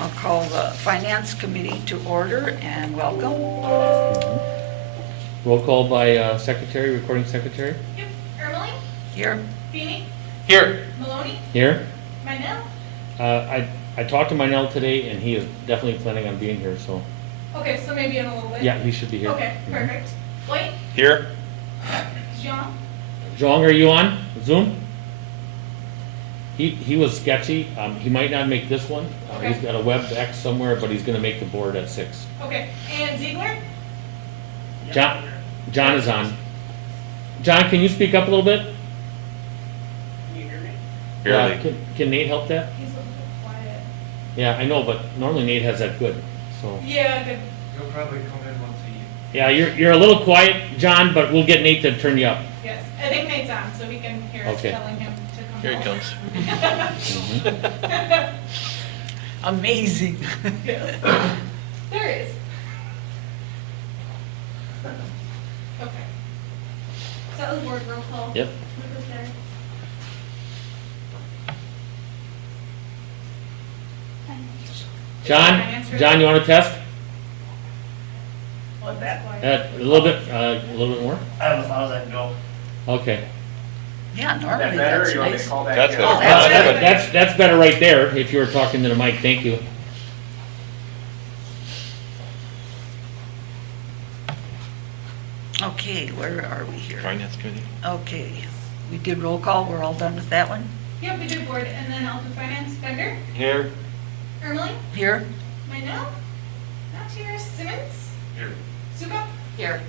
I'll call the Finance Committee to order and welcome. Roll call by secretary, recording secretary. Yep. Ermeling, Here. Feeney, Here. Maloney, Here. Minell. I talked to Minell today and he is definitely planning on being here, so, Okay, so maybe in a little bit. yeah, he should be here. Okay, perfect. White, Here. Jean, Zhong, are you on Zoom? He was sketchy. He might not make this one. He's Okay. got a WebEx somewhere, but he's gonna make the board at 6. okay, and Ziegler? John is on. John, can you speak up a little bit? Can you hear me? Barely. Can Nate help that? He's a little bit quiet. Yeah, I know, but normally Nate has that good, so. Yeah, good. He'll probably come in once a year. Yeah, you're a little quiet, John, but we'll get Nate to turn you up. Yes, I think Nate's on, so we can hear us Okay. telling him to come. Here he home. comes. Amazing. Yes. There he is. Okay. So that was board roll call. Yep. Who was there? John, you wanna test? What, that? A little bit more? I don't know how does that go? Okay. Yeah, Is normally that better, that's or you want me nice. to call back? That's in? better. Oh, that's That's good. That's better right there, if you were talking to the mic, thank you. Okay, where are we here? Finance committee. Okay, we did roll call, we're all done with that one? Yep, we did board, and then I'll do finance. Bender, Here. Ermeling, Here? Minell, not here, Simmons, Here. Suga. Here.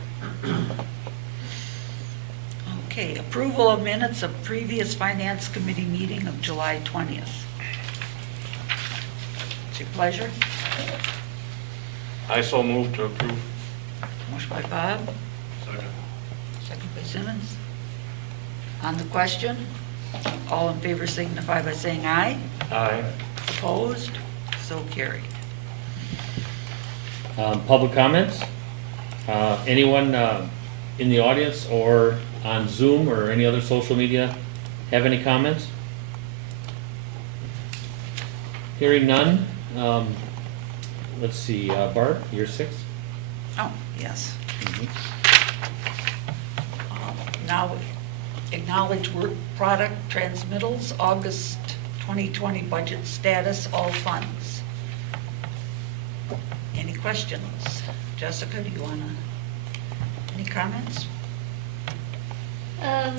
Okay, approval of minutes of previous Finance Committee meeting of July 20th. It's your pleasure. I so move to approve. Motion by Bob, Second. second by Simmons. On the question, all in favor signify by saying aye. Aye. Opposed? So carried. Public comments? Anyone in the audience or on Zoom or any other social media have any comments? Hearing none. Let's see, Barb, you're 6? Oh, yes. Now, acknowledge work product transmittals, August 2020 budget status, all funds. Any questions? Jessica, do you want to, any comments?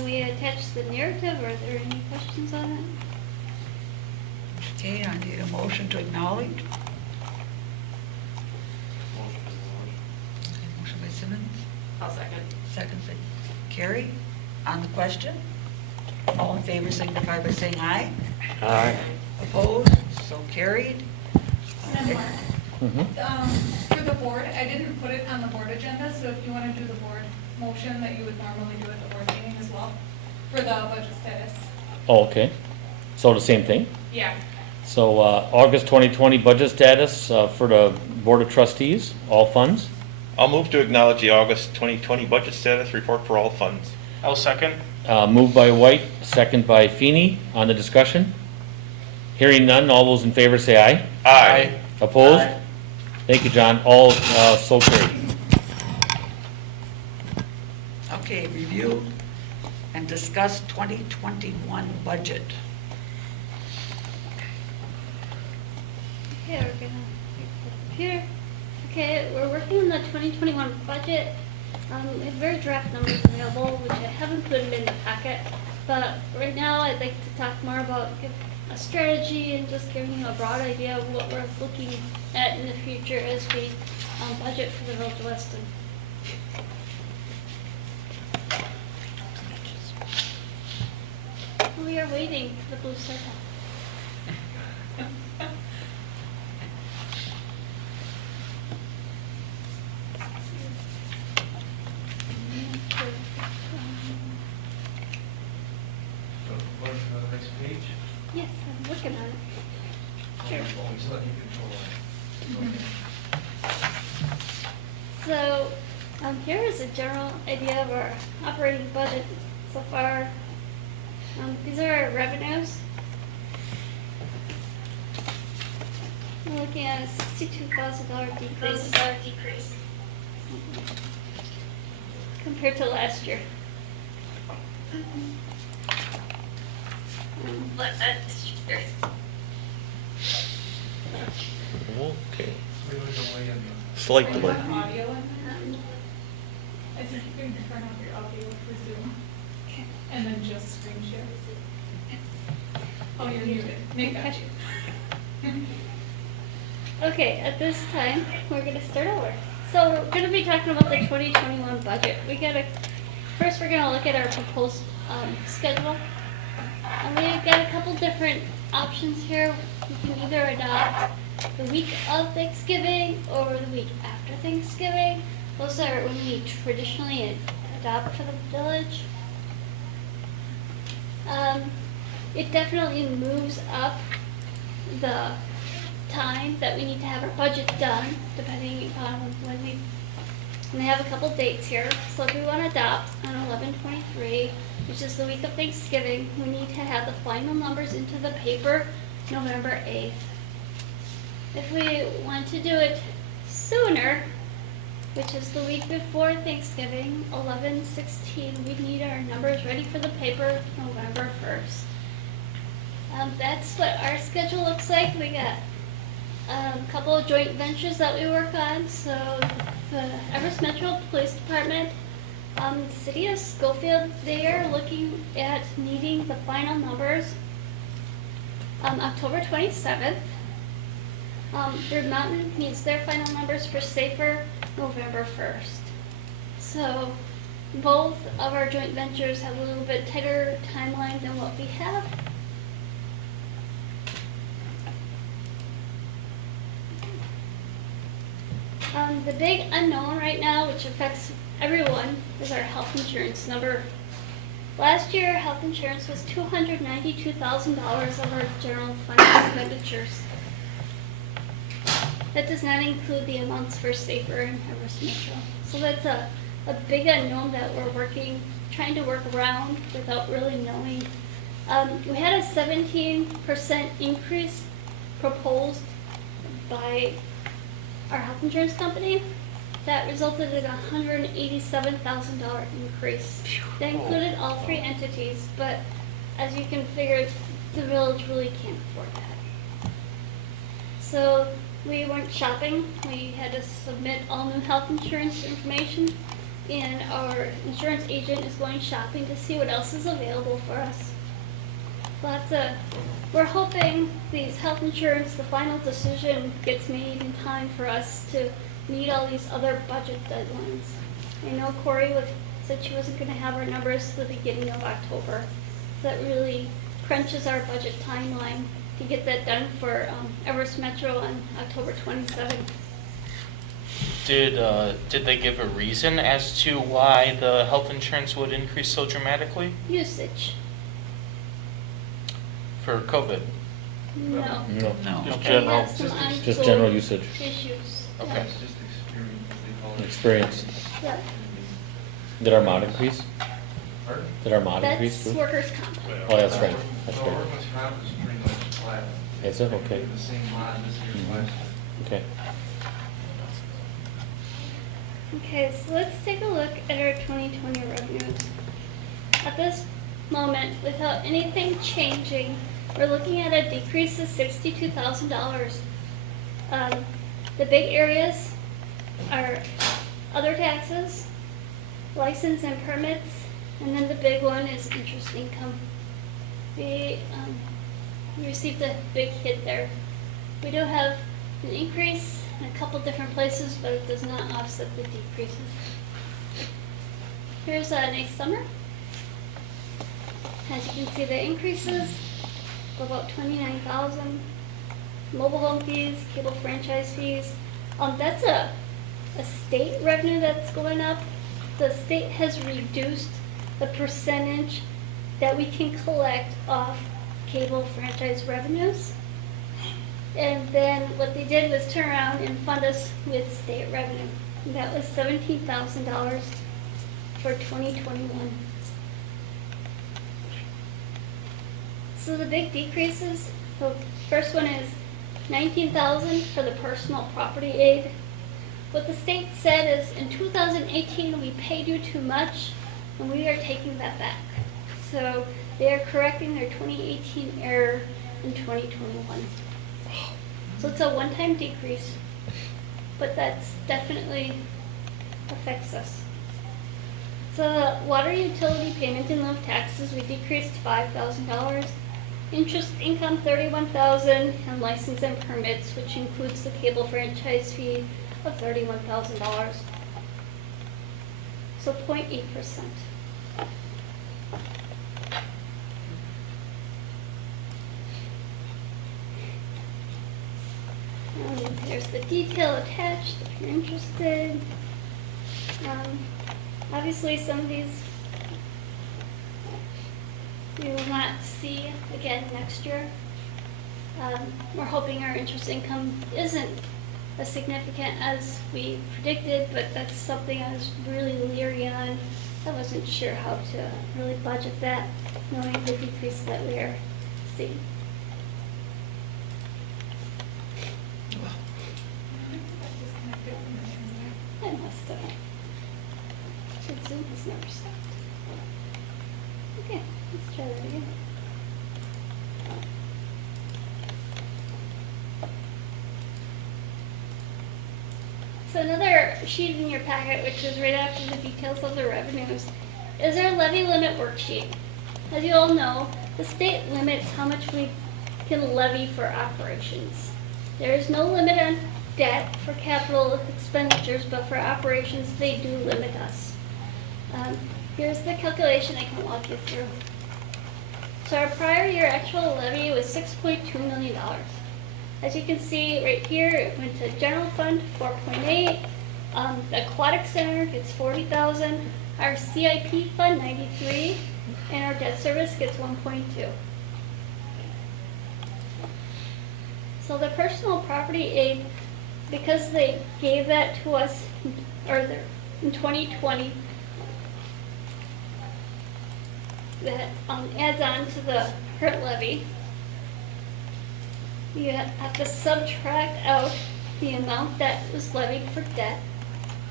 We attached the narrative. Are there any questions on it? Okay, I need a motion to acknowledge. Okay, motion by Simmons, I'll second. second by Carrie. On the question, all in favor signify by saying aye. Aye. Opposed? So carried. And then Mark, Mm-hmm. for the board, I didn't put it on the board agenda, so if you want to do the board motion that you would normally do at the board meeting as well, for the budget status. Oh, okay. So the same thing? Yeah. So August 2020 budget status for the Board of Trustees, all funds. I'll move to acknowledge the August 2020 budget status report for all funds. I'll second. Moved by White, second by Feeney. On the discussion? Hearing none, all those in favor say aye. Aye. Opposed? Aye. Thank you, John. All so carried. Okay, review and discuss 2021 budget. Okay, we're gonna here. Okay, we're working on the 2021 budget. We have very draft numbers available, which I haven't put in the packet. But right now, I'd like to talk more about a strategy and just giving you a broad idea of what we're looking at in the future as we budget for the village of Weston. We are waiting for the blue circle. So, what's the next page? Yes, I'm looking at it. Sure. Oh, he's letting you control it. So, here is a general idea of our operating budget so far. These are our revenues. We're looking at a $62,000 decrease compared to last year. Okay. We would go way in Slight Are you delay. on audio in there? I think you can turn off your audio for Zoom Okay. and then just screen share. Oh, you're muted. Nick got you. Okay, at this time, we're gonna start over. So we're gonna be talking about the 2021 budget. First we're gonna look at our proposed schedule. And we've got a couple different options here. We can either adopt the week of Thanksgiving or the week after Thanksgiving. Those are when we traditionally adopt for the village. It definitely moves up the time that we need to have our budget done, depending upon when we have a couple dates here. So if we want to adopt on 11/23, which is the week of Thanksgiving, we need to have the final numbers into the paper November 8th. If we want to do it sooner, which is the week before Thanksgiving, 11/16, we need our numbers ready for the paper November 1st. That's what our schedule looks like. We got a couple of joint ventures that we work on. So the Everest Metro Police Department, the city of Schofield, they are looking at needing the final numbers October 27th. Bird Mountain needs their final numbers for Safer November 1st. So both of our joint ventures have a little bit tighter timeline than what we have. The big unknown right now, which affects everyone, is our health insurance number. Last year, health insurance was $292,000 of our general fund expenditures. That does not include the amounts for Safer and Everest Metro. So that's a big unknown that we're trying to work around without really knowing. We had a 17% increase proposed by our health insurance company. That resulted in a $187,000 increase. That included all three entities, but as you can figure, the village really can't afford that. So we went shopping. We had to submit all new health insurance information, and our insurance agent is going shopping to see what else is available for us. We're hoping these health insurance, the final decision gets made in time for us to meet all these other budget deadlines. I know Corey said she wasn't going to have our numbers to the beginning of October. So that really crunches our budget timeline to get that done for Everest Metro on October 27th. Did they give a reason as to why the health insurance would increase so dramatically Usage? for COVID? No. No, No. just We general, have some just general untold usage, issues. Okay. It's just experience, they call it. experience. Yeah. Did our mod increase? Pardon? Did our mod increase That's too? workers' comp. Oh, that's right, that's No, right. workman's comp is pretty much flat. Is it? Okay. The same mod this year as Mhm. last year. Okay. Okay, so let's take a look at our 2020 revenues. At this moment, without anything changing, we're looking at a decrease of $62,000. The big areas are other taxes, license and permits, and then the big one is interest income. We received a big hit there. We do have an increase in a couple different places, but it does not offset the decreases. Here's a nice summer. As you can see, the increases of about 29,000. Mobile home fees, cable franchise fees. That's a state revenue that's going up. The state has reduced the percentage that we can collect off cable franchise revenues. And then what they did was turn around and fund us with state revenue. And that was $17,000 for 2021. So the big decreases, the first one is $19,000 for the personal property aid. What the state said is in 2018, we paid you too much, and we are taking that back. So they are correcting their 2018 error in 2021. So it's a one-time decrease, but that's definitely affects us. So the water utility payment in lieu of taxes, we decreased $5,000. Interest income, $31,000, and license and permits, which includes the cable franchise fee of $31,000. So 0.8%. There's the detail attached if you're interested. Obviously, some of these we will not see again next year. We're hoping our interest income isn't as significant as we predicted, but that's something I was really leery on. I wasn't sure how to really budget that, knowing the decrease that we are seeing. I must have. The Zoom has never stopped. Okay, let's try that again. So another sheet in your packet, which is right after the details of the revenues, is our levy limit worksheet. As you all know, the state limits how much we can levy for operations. There is no limit on debt for capital expenditures, but for operations, they do limit us. Here's the calculation I can walk you through. So our prior year actual levy was $6.2 million. As you can see right here, it went to general fund, 4.8. The aquatic center gets 40,000. Our CIP fund, 93, and our debt service gets 1.2. So the personal property aid, because they gave that to us, in 2020, that adds on to the current levy. You have to subtract out the amount that was levied for debt,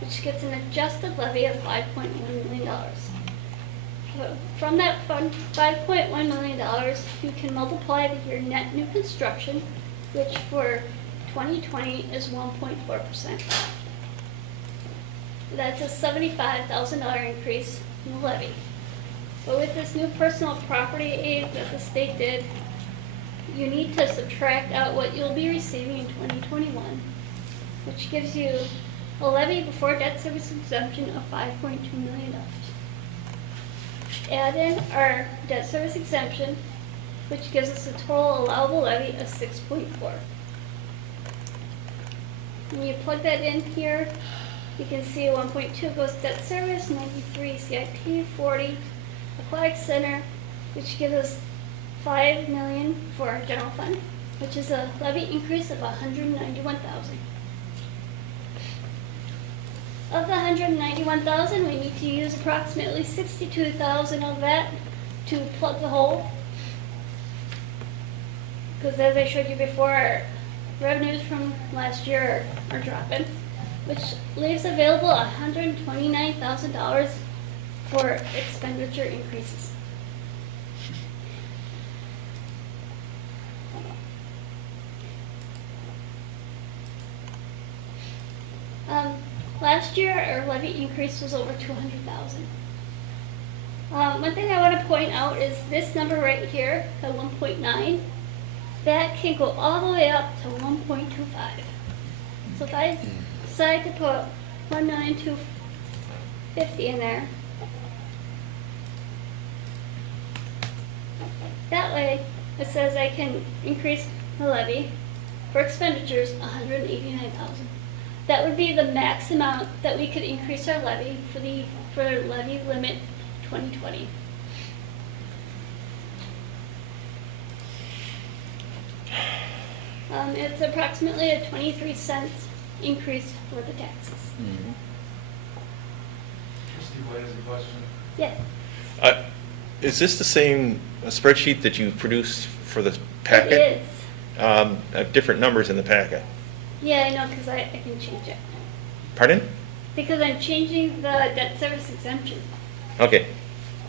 which gets an adjusted levy of $5.1 million. So from that fund, $5.1 million, you can multiply your net new construction, which for 2020 is 1.4%. That's a $75,000 increase in the levy. But with this new personal property aid that the state did, you need to subtract out what you'll be receiving in 2021, which gives you a levy before debt service exemption of $5.2 million. Add in our debt service exemption, which gives us a total allowable levy of 6.4. When you plug that in here, you can see 1.2 goes debt service, 93 CIP, 40 aquatic center, which gives us $5 million for our general fund, which is a levy increase of $191,000. Of the $191,000, we need to use approximately $62,000 of that to plug the hole. Because as I showed you before, our revenues from last year are dropping, which leaves available $129,000 for expenditure increases. Last year, our levy increase was over $200,000. One thing I want to point out is this number right here, the 1.9, that can go all the way up to 1.25. So if I decide to put 1,250,000 in there, that way it says I can increase the levy for expenditures $189,000. That would be the max amount that we could increase our levy for levy limit 2020. It's approximately a 23-cent increase for the taxes. Trustee White has a question. Yeah, Is this the same spreadsheet that you produced for the packet? it is. different numbers in the packet. Yeah, I know, because I can change it. Pardon? Because I'm changing the debt service exemption. Okay,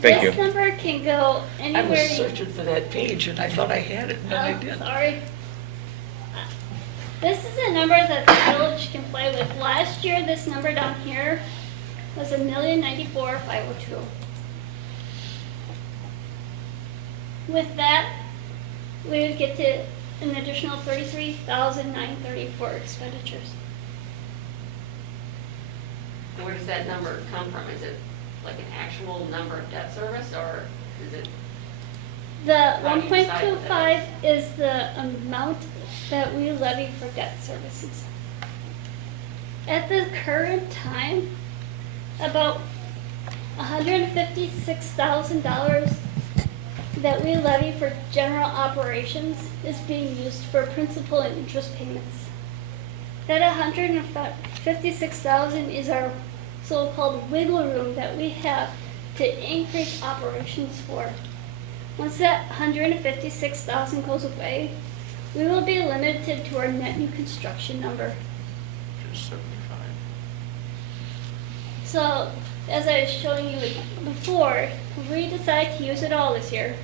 thank This you. number can go I anywhere. was searching for that page and I thought I had it, and then I Oh, didn't. sorry. This is a number that the village can play with. Last year, this number down here was $1,094,502. With that, we would get to an additional $33,934 expenditures. Where does that number come from? Is it like an actual number of debt service, or is it? The How do you decide what that 1.25 is the amount that we levy for debt services. At the current time, about $156,000 that we levy for general operations is being used for principal and interest payments. That $156,000 is our so-called wiggle room that we have to increase operations for. Once that $156,000 goes away, we will be limited to our net new construction number. Just 75. So, as I was showing you before, if we decide to use it all this year,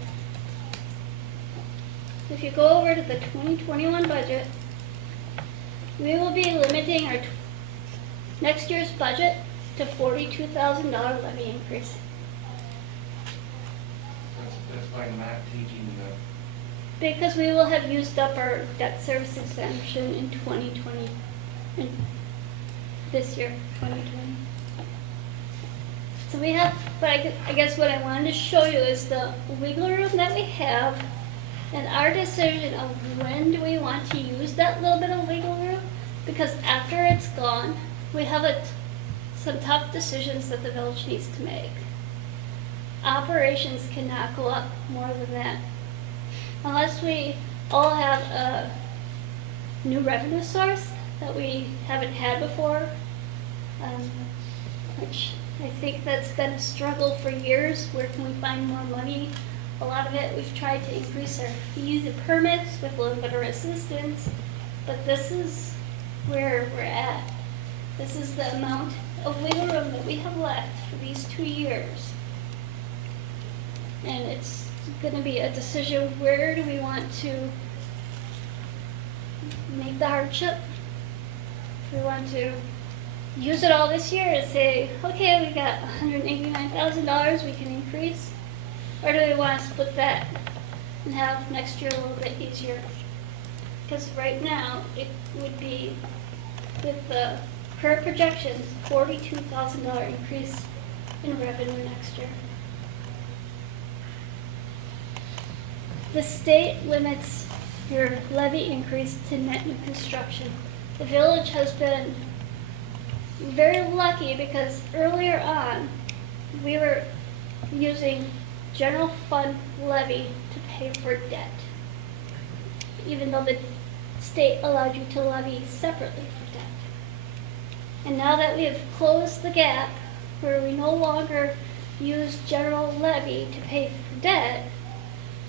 if you go over to the 2021 budget, we will be limiting our next year's budget to $42,000 levy increase. That's by not taking the, Because we will have used up our debt service exemption in 2020, in this year, 2020. So we have, but I guess what I wanted to show you is the wiggle room that we have and our decision of when do we want to use that little bit of wiggle room. Because after it's gone, we have some tough decisions that the village needs to make. Operations cannot go up more than that. Unless we all have a new revenue source that we haven't had before, which I think that's been a struggle for years. Where can we find more money? A lot of it, we've tried to increase our fees and permits with a little bit of assistance, but this is where we're at. This is the amount of wiggle room that we have left for these 2 years. And it's going to be a decision, where do we want to make the hardship? We want to use it all this year and say, okay, we got $189,000 we can increase, or do we want to split that and have next year a little bit easier? Because right now, it would be, with the current projections, $42,000 increase in revenue next year. The state limits your levy increase to net new construction. The village has been very lucky because earlier on, we were using general fund levy to pay for debt, even though the state allowed you to levy separately for debt. And now that we have closed the gap where we no longer use general levy to pay for debt,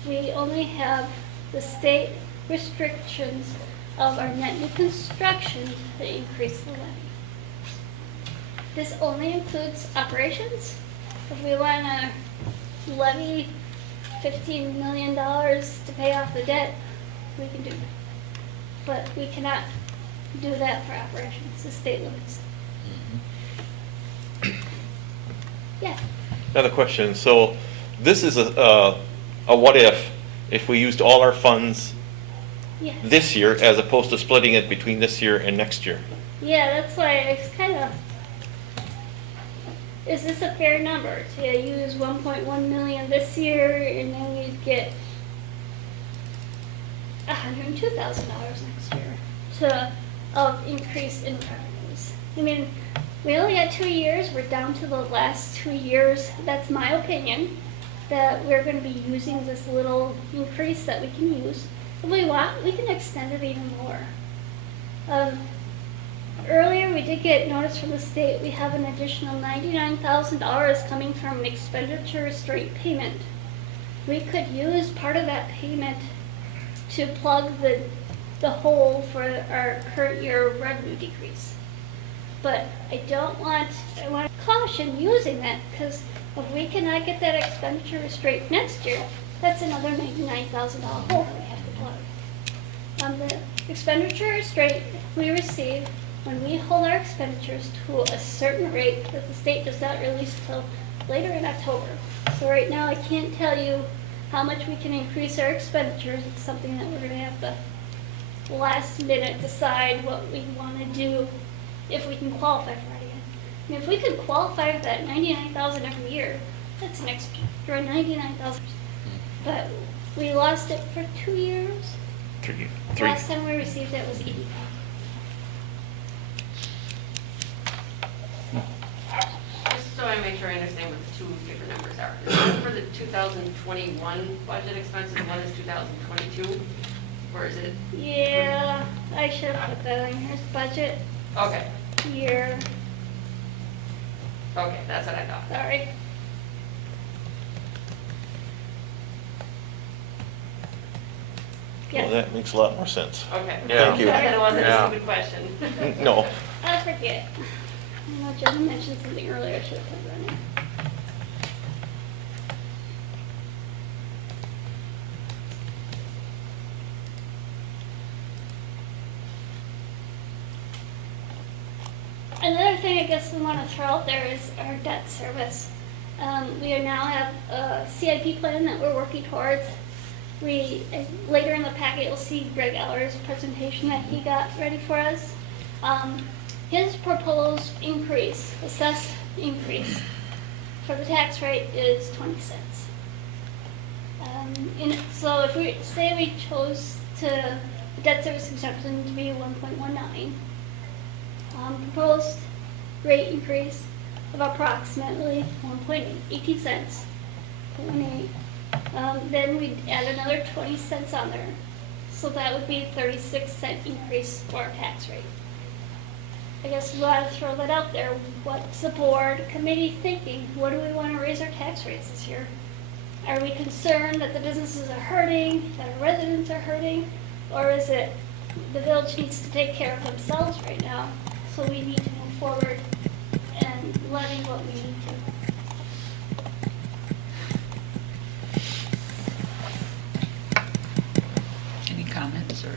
we only have the state restrictions of our net new construction to increase the levy. This only includes operations. If we want to levy $15 million to pay off the debt, we can do that. But we cannot do that for operations, the state limits. Yes, Another question. So this is a what if we used all our funds yes. this year as opposed to splitting it between this year and next year? Yeah, that's why it's kind of, is this a fair number to use 1.1 million this year and then we get $102,000 next year of increase in revenues? I mean, we only got 2 years. We're down to the last 2 years. That's my opinion, that we're going to be using this little increase that we can use. If we want, we can extend it even more. Earlier, we did get notice from the state we have an additional $99,000 coming from an expenditure restraint payment. We could use part of that payment to plug the the whole for our current year revenue decrease. But I want to caution using that, because if we cannot get that expenditure straight next year, that's another $99,000 hole that we have to plug. The expenditure restraint we receive when we hold our expenditures to a certain rate that the state does not release till later in October. So right now, I can't tell you how much we can increase our expenditures. It's something that we're gonna have to last minute decide what we wanna do, if we can qualify for it again. And if we could qualify for that 99,000 every year, that's an extra 99,000. But we lost it for 2 years. Three. Last time we received it was 80,000. Just so I make sure I understand what the two different numbers are. Is one for the 2021 budget expenses, one is 2022? Or is it? Yeah, I should have put that on here's budget Okay, year, okay, that's what I thought. sorry. Well, Yeah, that makes a lot more sense. Okay. Yeah. Thank you. That wasn't Yeah. a stupid question. No, I forget. I know Jenna mentioned something earlier, I should have put it on there. Another thing I guess we want to throw out there is our debt service. We are now have a CIP plan that we're working towards. Later in the packet, you'll see Greg Eller's presentation that he got ready for us. His proposed increase, assessed increase for the tax rate is 20 cents. So if we say we chose the debt service exemption to be 1.19, proposed rate increase of approximately 1.18 cents, 0.18. Then we'd add another 20 cents on there. So that would be a 36-cent increase for our tax rate. I guess we ought to throw that out there. What's the board committee thinking? What do we want to raise our tax rates this year? Are we concerned that the businesses are hurting, that our residents are hurting? Or is it the village needs to take care of themselves right now, so we need to move forward and levy what we need to? Any comments or?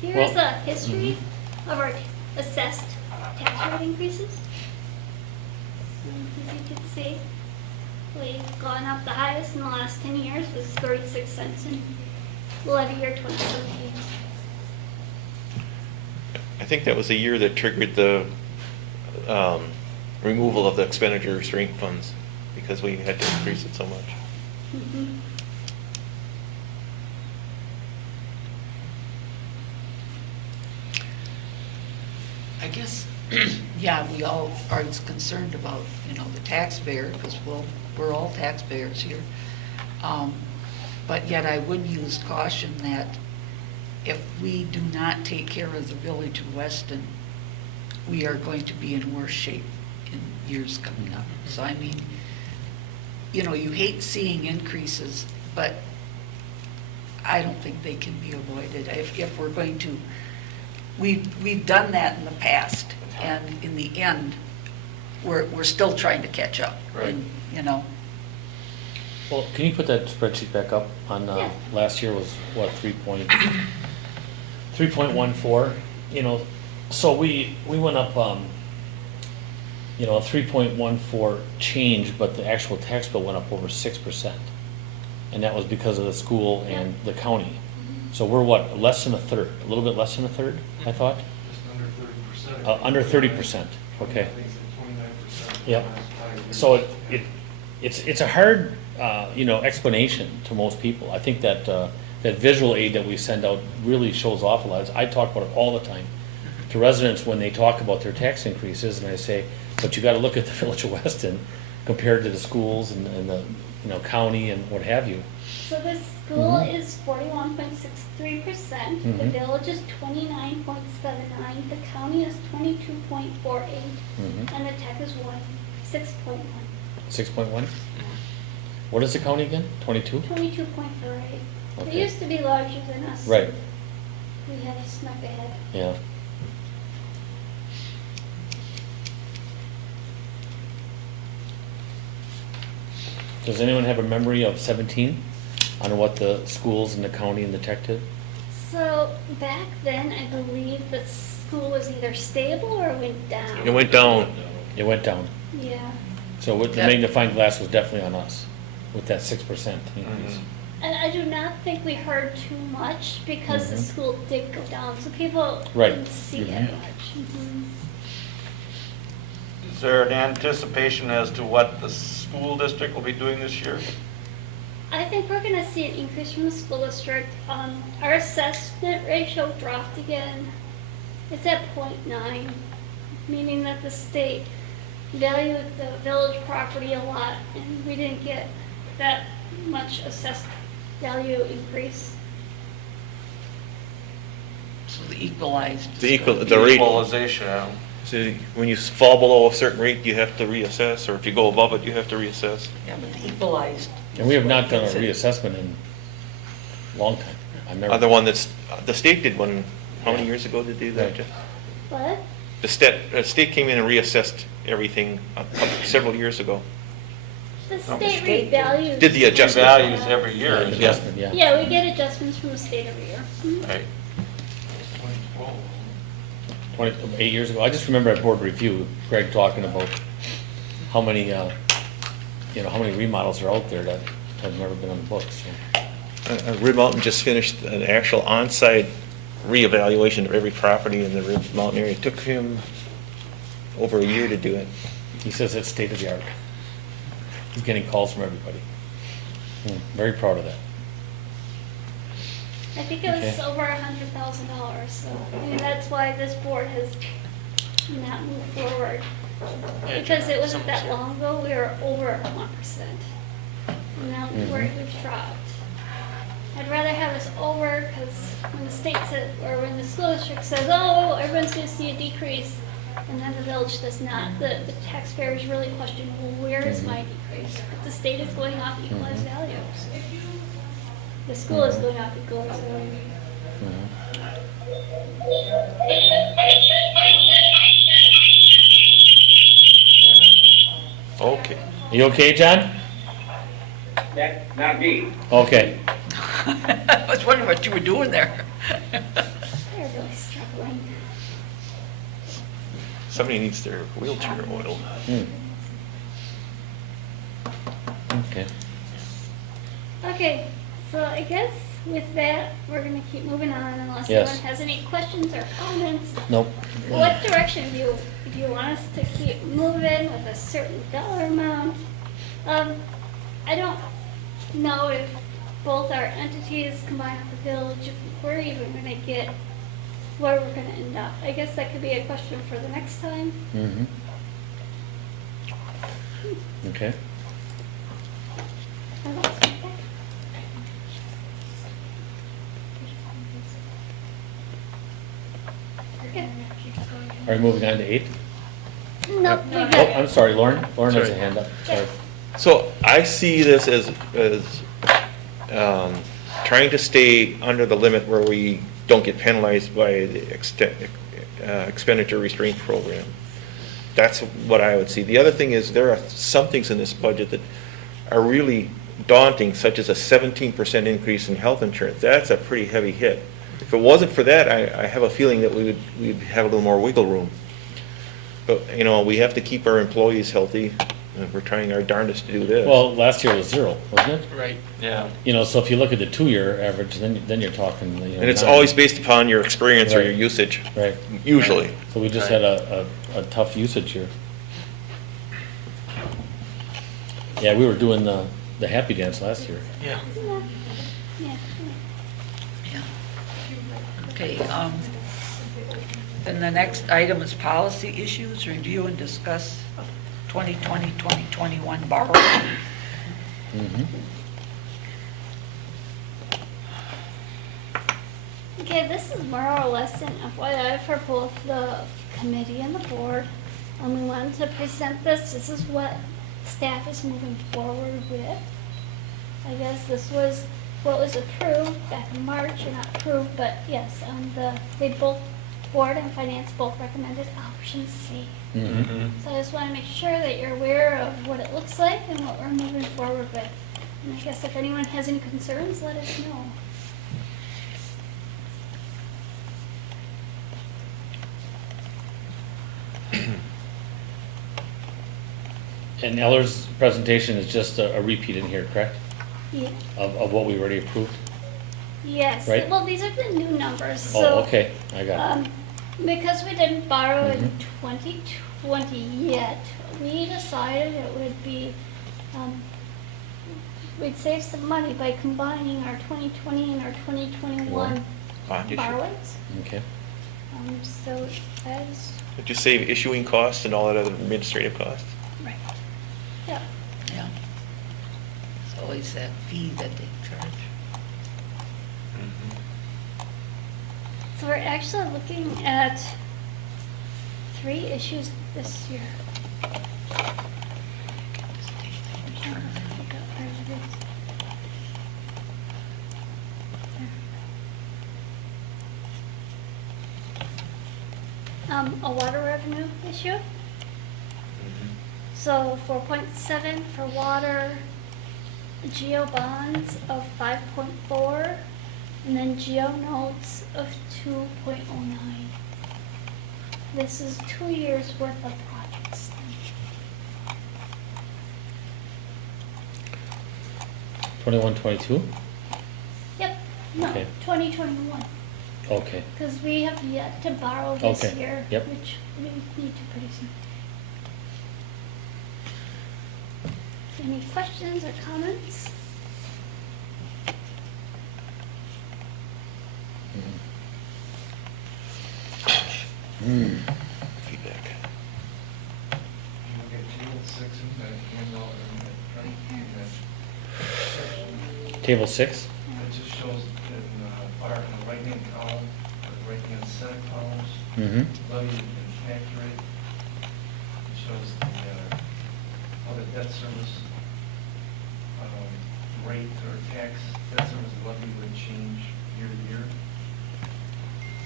Here's Well, a history of our assessed tax rate increases. As you can see, we've gone up. The highest in the last 10 years was 36 cents in levy year 2017. I think that was the year that triggered the removal of the expenditure restraint funds, because we had to increase it so much. Mhm. I guess, yeah, we all are concerned about, the taxpayer, because we're all taxpayers here. But yet I would use caution that if we do not take care of the village of Weston, we are going to be in worse shape in years coming up. So I mean, you hate seeing increases, but I don't think they can be avoided. If we're going to, we've done that in the past, and in the end, we're still trying to catch up. Right. And, Well, can you put that spreadsheet back up on, Yeah. last year was, what, 3.14, so we went up, a 3.14 change, but the actual tax bill went up over 6%. And that was because of the school and the county. So we're what, less than a third, a little bit less than a third, I thought? Just under 30%. Under 30%, okay. I think it's 29%. Yep. So it's a hard, explanation to most people. I think that, that visual aid that we send out really shows off a lot. I talk about it all the time to residents when they talk about their tax increases, and I say, but you gotta look at the village of Weston compared to the schools and the, county and what have you. So the school is 41.63%, the Mhm. village is 29.79, the county is 22.48, Mhm. and the tech is 6.1. 6.1? What is the county again? 22? 22.48. It Okay. used to be larger than us. Right. We have snuck ahead. Yeah. Does anyone have a memory of 17 on what the schools in the county and the tech did? So back then, I believe the school was either stable or went down. It went down. It went down. Yeah. So with the Yeah. magnifying glass was definitely on us with that 6% increase. And I do not think we heard too much because the Mhm. school did go down, so people Right. didn't see it Mhm. much. Mhm. Is there an anticipation as to what the school district will be doing this year? I think we're gonna see an increase from the school district. Our assessment ratio dropped again. It's at 0.9, meaning that the state valued the village property a lot, and we didn't get that much assessed value increase. So the equalized. The rate, Equalization, yeah. see, when you fall below a certain rate, you have to reassess, or if you go above it, you have to reassess. Yeah, but the equalized. And we have not done a reassessment in a long time. I've never. Other one that's, the state did one, how many Yeah. years ago did they do that? Right. Jeff? But The state came in and reassessed everything several years ago. the No, state state revalues. did the adjustment. Values every Yeah, year. adjustment, yeah. Yeah, we get adjustments from the state every year. Mhm. Right. 2012. 8 years ago. I just remember at board review, Greg talking about how many, how many remodels are out there that have never been on the books. So. Rib Mountain just finished an actual on-site reevaluation of every property in the Rib Mountain area. It took him over a year to do it. He says it's state of the art. He's getting calls from everybody. Very proud of that. I think it was Okay. over $100,000, so I mean, that's why this board has not moved forward. Yeah, Because it wasn't some- that long ago, we were over 1%. Now we've dropped. I'd rather have us over, because when the state says, or when the school district says, oh, everyone's gonna see a decrease, and then the village does not, the taxpayers really question, well, where is my decrease? But the state is going off equalized values. The school is going off equalized values. Okay. You okay, John? Not me. Okay. I was wondering what you were doing there. They're really struggling. Somebody needs their wheelchair oil. Okay. Okay, so I guess with that, we're gonna keep moving on unless Yes. anyone has any questions or comments. Nope. What direction do you want us to keep moving with a certain dollar amount? I don't know if both our entities combined with the village, if we're even gonna get where we're gonna end up. I guess that could be a question for the next time. Mm-hmm. Okay. I lost my back. Okay. Are we moving on to 8? Nope, we Oh, got I'm sorry, Lauren. Lauren has a Sorry. hand up. Sorry. So I see this as trying to stay under the limit where we don't get penalized by the expenditure restraint program. That's what I would see. The other thing is, there are some things in this budget that are really daunting, such as a 17% increase in health insurance. That's a pretty heavy hit. If it wasn't for that, I have a feeling that we'd have a little more wiggle room. But, we have to keep our employees healthy, and we're trying our darndest to do this. Well, last year was 0, wasn't it? Right. Yeah. So if you look at the 2-year average, then you're talking, And it's 9. always based upon your experience or your Right. usage, Right. usually. So we just had a tough usage year. Yeah, we were doing the happy dance last year. Yeah. yeah. Yeah. Okay, then the next item is policy issues, review and discuss 2020-2021 borrowing. Mm-hmm. Okay, this is more or less an FYI for both the committee and the board. We wanted to present this. This is what staff is moving forward with. I guess this was what was approved back in March, or not approved, but yes, they both, board and finance both recommended option C. Mhm. So I just want to make sure that you're aware of what it looks like and what we're moving forward with. And I guess if anyone has any concerns, let us know. And Eller's presentation is just a repeat in here, correct? Yeah. Of what we already approved? Yes, Right. well, these are the new numbers, so. Oh, okay, I got it. Because we didn't borrow in Mhm. 2020 yet, we decided it would be, we'd save some money by combining our 2020 and our 2021 Bond issue. borrowings. Okay. So as, Did you save issuing costs and all that other administrative costs? right, yeah. Yeah. It's always that fee that they charge. So we're actually looking at 3 issues this year. A water revenue issue. So 4.7 for water, geo bonds of 5.4, and then geo notes of 2.09. This is 2 years worth of projects. 21, 22? Yep, no, Okay. 2021, Okay. because we have yet to borrow this Okay, year, yep. which we need to pretty soon. Any questions or comments? Feedback. You get table 6 in that handout and that section. Table 6? It just shows in fire in the right-hand column, or the right-hand center columns, Mm-hmm. levy and tax rate. It shows the other debt service rate or tax, debt service levy would change year to year.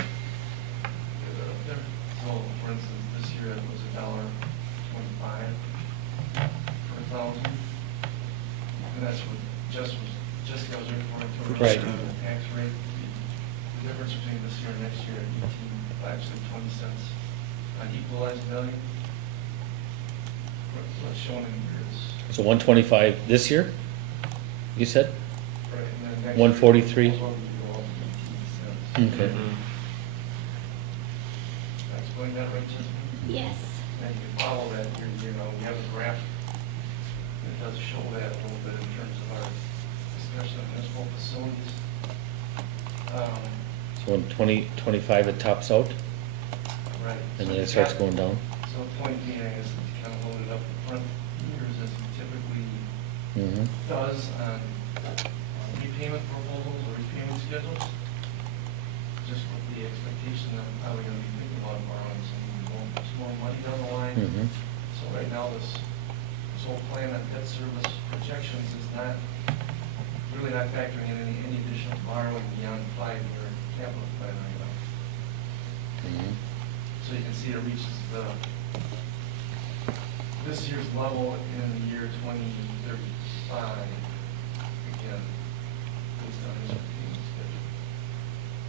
Get it up there. So, for instance, this year it was $1.25 per thousand. And that's what Jessica was referring to. Right. The tax rate, the difference between this year and next year, 18, actually 20 cents on equalized value. What's shown in here is, So 125 this year, you said? right, and then next 143. year, we'll go up 18 cents. Okay. Did I explain that right, Jessica? Yes. And you can follow that here, we have a graph that does show that a little bit in terms of our discussion of municipal facilities. So when 2025 it tops out, Right. and So then it you've starts got- going down? So the point being is to kind of load it up in front years as it typically Mm-hmm. does on repayment proposals or repayment schedules. Just with the expectation of how we're gonna be thinking about borrowing some more money down the line. Mm-hmm. So right now, this whole plan on debt service projections is really not factoring in any additional borrowing beyond 5-year capital plan right now. Mm-hmm. So you can see it reaches this year's level in the year 2035, again, based on this repayment schedule.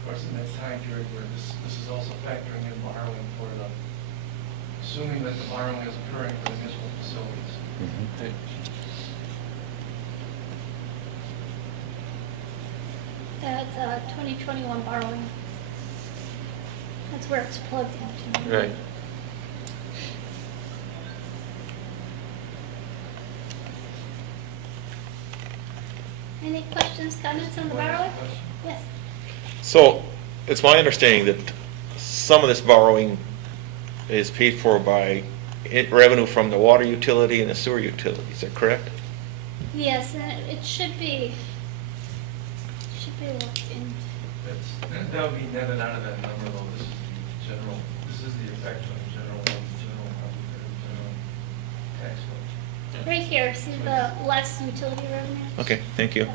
Of course, in that time period where this is also factoring in borrowing for assuming that the borrowing is occurring for the municipal facilities. Mm-hmm. That's 2021 borrowing. That's where it's plugged into. Right. Any questions, comments on the borrowing? Question? Yes. So, it's my understanding that some of this borrowing is paid for by revenue from the water utility and the sewer utility, is that correct? Yes, and it should be looked into. That would be netted out of that number though, this is the effect on the general tax bill. Right here, see the less utility revenue? Okay, thank you.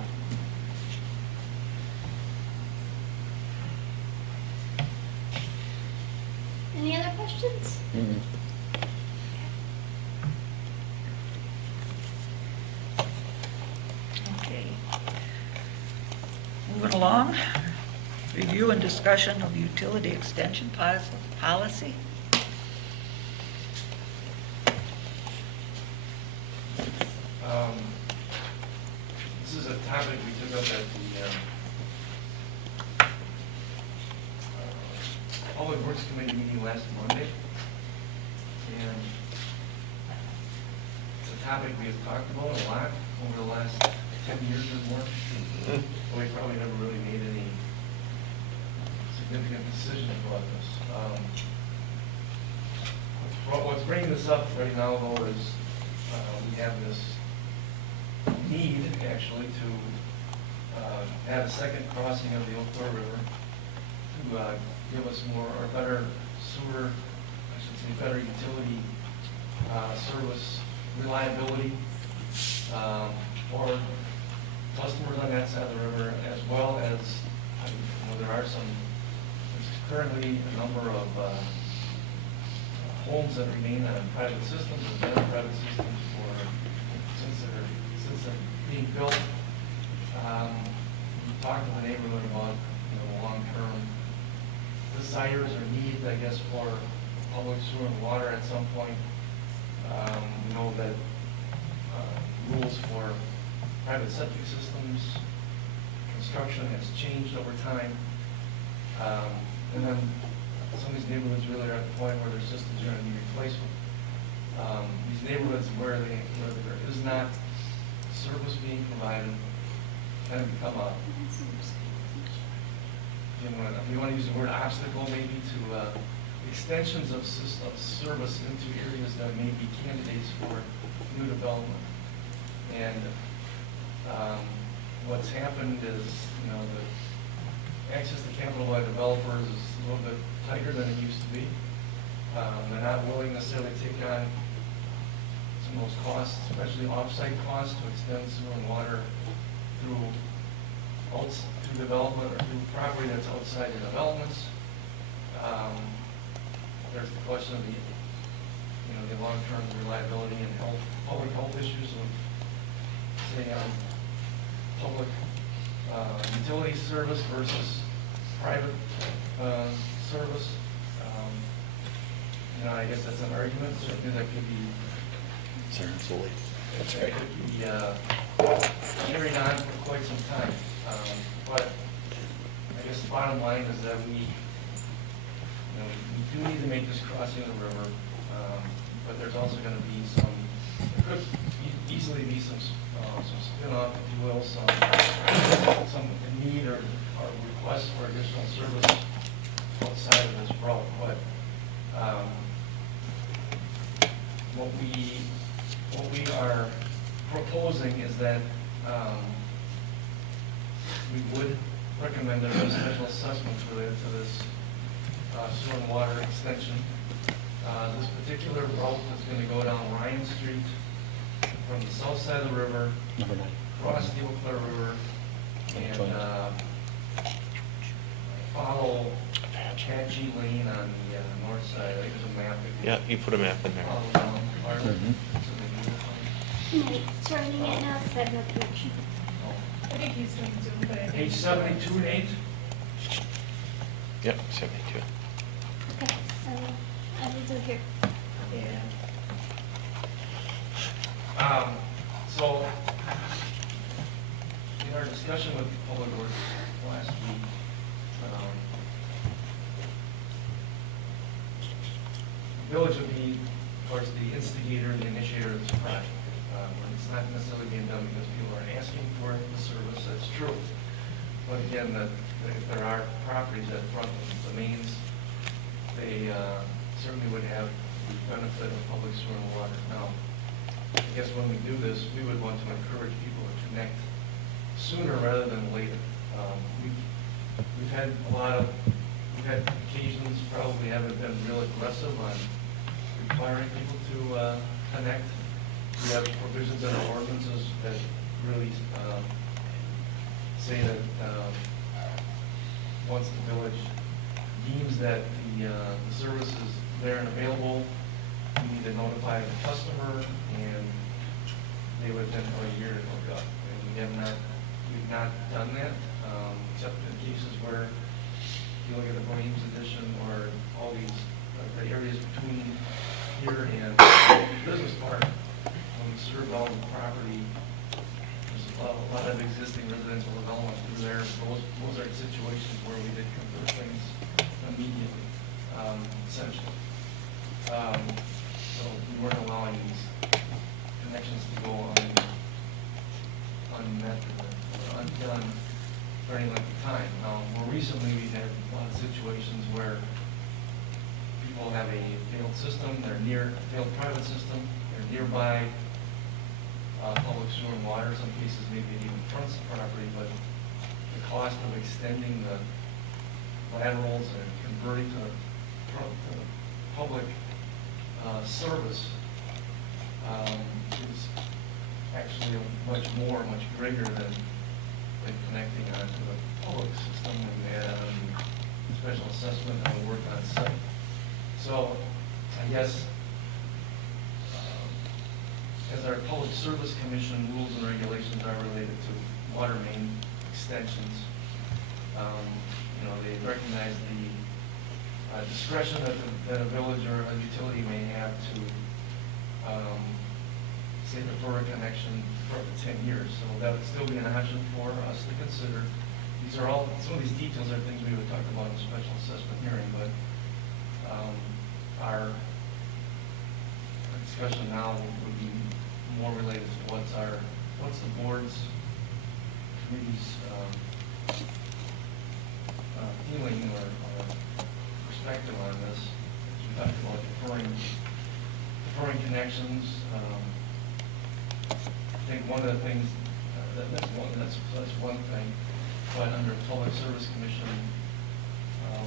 Any other questions? Mm-mm. Okay. Moving along, review and discussion of utility extension policy. This is a topic we took up at the Public Works Committee meeting last Monday. And it's a topic we have talked about a lot over the last 10 years or more. But we probably never really made any significant decision about this. What's bringing this up right now, though, is we have this need, actually, to have a second crossing of the Eau Claire River to give us more, or better sewer, I should say, better utility service reliability for customers on that side of the river, as well as, there are some, there's currently a number of homes that remain on private systems, have been on private systems since they're being built. We talked to the neighborhood about, long-term desires or needs, I guess, for public sewer and water at some point. We know that rules for private septic systems, construction has changed over time. And then some of these neighborhoods really are at the point where their systems are going to need replacement. These neighborhoods where there is not service being provided kind of become a, if you want to use the word obstacle, maybe to extensions of service into areas that may be candidates for new development. And what's happened is, the access to capital by developers is a little bit tighter than it used to be. They're not willing necessarily to take on some of those costs, especially off-site costs, to extend sewer and water through development or through property that's outside the developments. There's the question of the long-term reliability and public health issues of, say, public utility service versus private service. I guess that's an argument, certainly that could be. Absolutely. That's That right. could be carried on for quite some time. But I guess the bottom line is that we do need to make this crossing of the river, but there's also going to be there could easily be some spin-off, if you will, some need or request for additional service outside of this route. But what we are proposing is that we would recommend there be a special assessment related to this sewer and water extension. This particular route is going to go down Ryan Street from the south side of the river, Number 9. cross the Eau Claire River, and follow Apache Lane on the north side. I think there's a map. Yeah, you put a map in there. Follow down farther. Mhm. It's running it now because I have no connection. I think he's doing Zoom, but I think. Page 72, Nate? Yep, 72. Okay, I will do here. Yeah. So, in our discussion with Public Works last week, the village would be, of course, the instigator and the initiator of this project. It's not necessarily being done because people are asking for the service, that's true. But again, if there are properties that front the mains, they certainly would have the benefit of public sewer and water. Now, I guess when we do this, we would want to encourage people to connect sooner rather than later. We've had occasions, probably haven't been real aggressive on requiring people to connect we have provisions in our ordinances that really say that once the village deems that the service is there and available, we need to notify the customer, and they would then have a year to hook up. And we've not done that, except in cases where you look at the Williams edition or all these, the areas between here and the business park, when we served all the property, there's a lot of existing residential development through there. Those are situations where we did convert things immediately, essentially. So we weren't allowing these connections to go unmet or undone for any length of time. More recently, we've had a lot of situations where people have a failed system, they're near a failed private system, they're nearby public sewer and water. Some cases maybe it even fronts the property, but the cost of extending the laterals and converting to the public service is actually much greater than connecting onto the public system and special assessment and work on site. So I guess as our Public Service Commission rules and regulations are related to water main extensions, they recognize the discretion that a village or a utility may have to, say, defer a connection for up to 10 years. So that would still be an option for us to consider. These are all, some of these details are things we would talk about in a special assessment hearing, but our discussion now would be more related to what's the board's, committee's feeling or perspective on this. As we talked about deferring connections. I think one of the things, that's one thing, but under Public Service Commission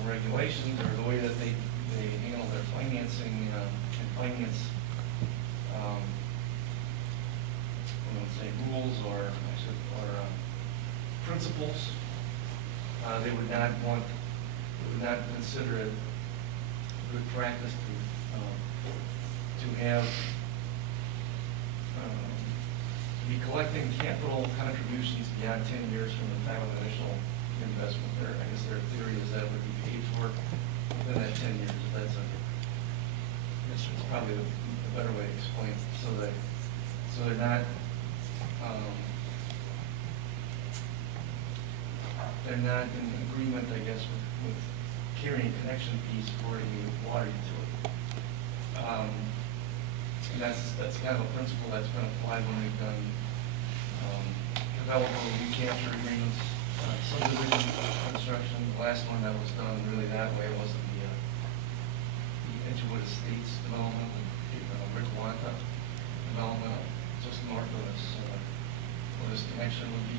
regulations, or the way that they handle their financing and finance, rules or principles, they would not consider it good practice to have be collecting capital contributions beyond 10 years from the time of initial investment. I guess their theory is that it would be paid for within that 10 years. It's probably the better way to explain it. So they're not in agreement, I guess, with carrying connection fees for a water utility. And that's kind of a principle that's been applied when we've done developer recapture agreements, subdivision construction. The last one that was done really that way was the Edgewood Estates development, Rick Wanta development, just north of us, where this connection would be.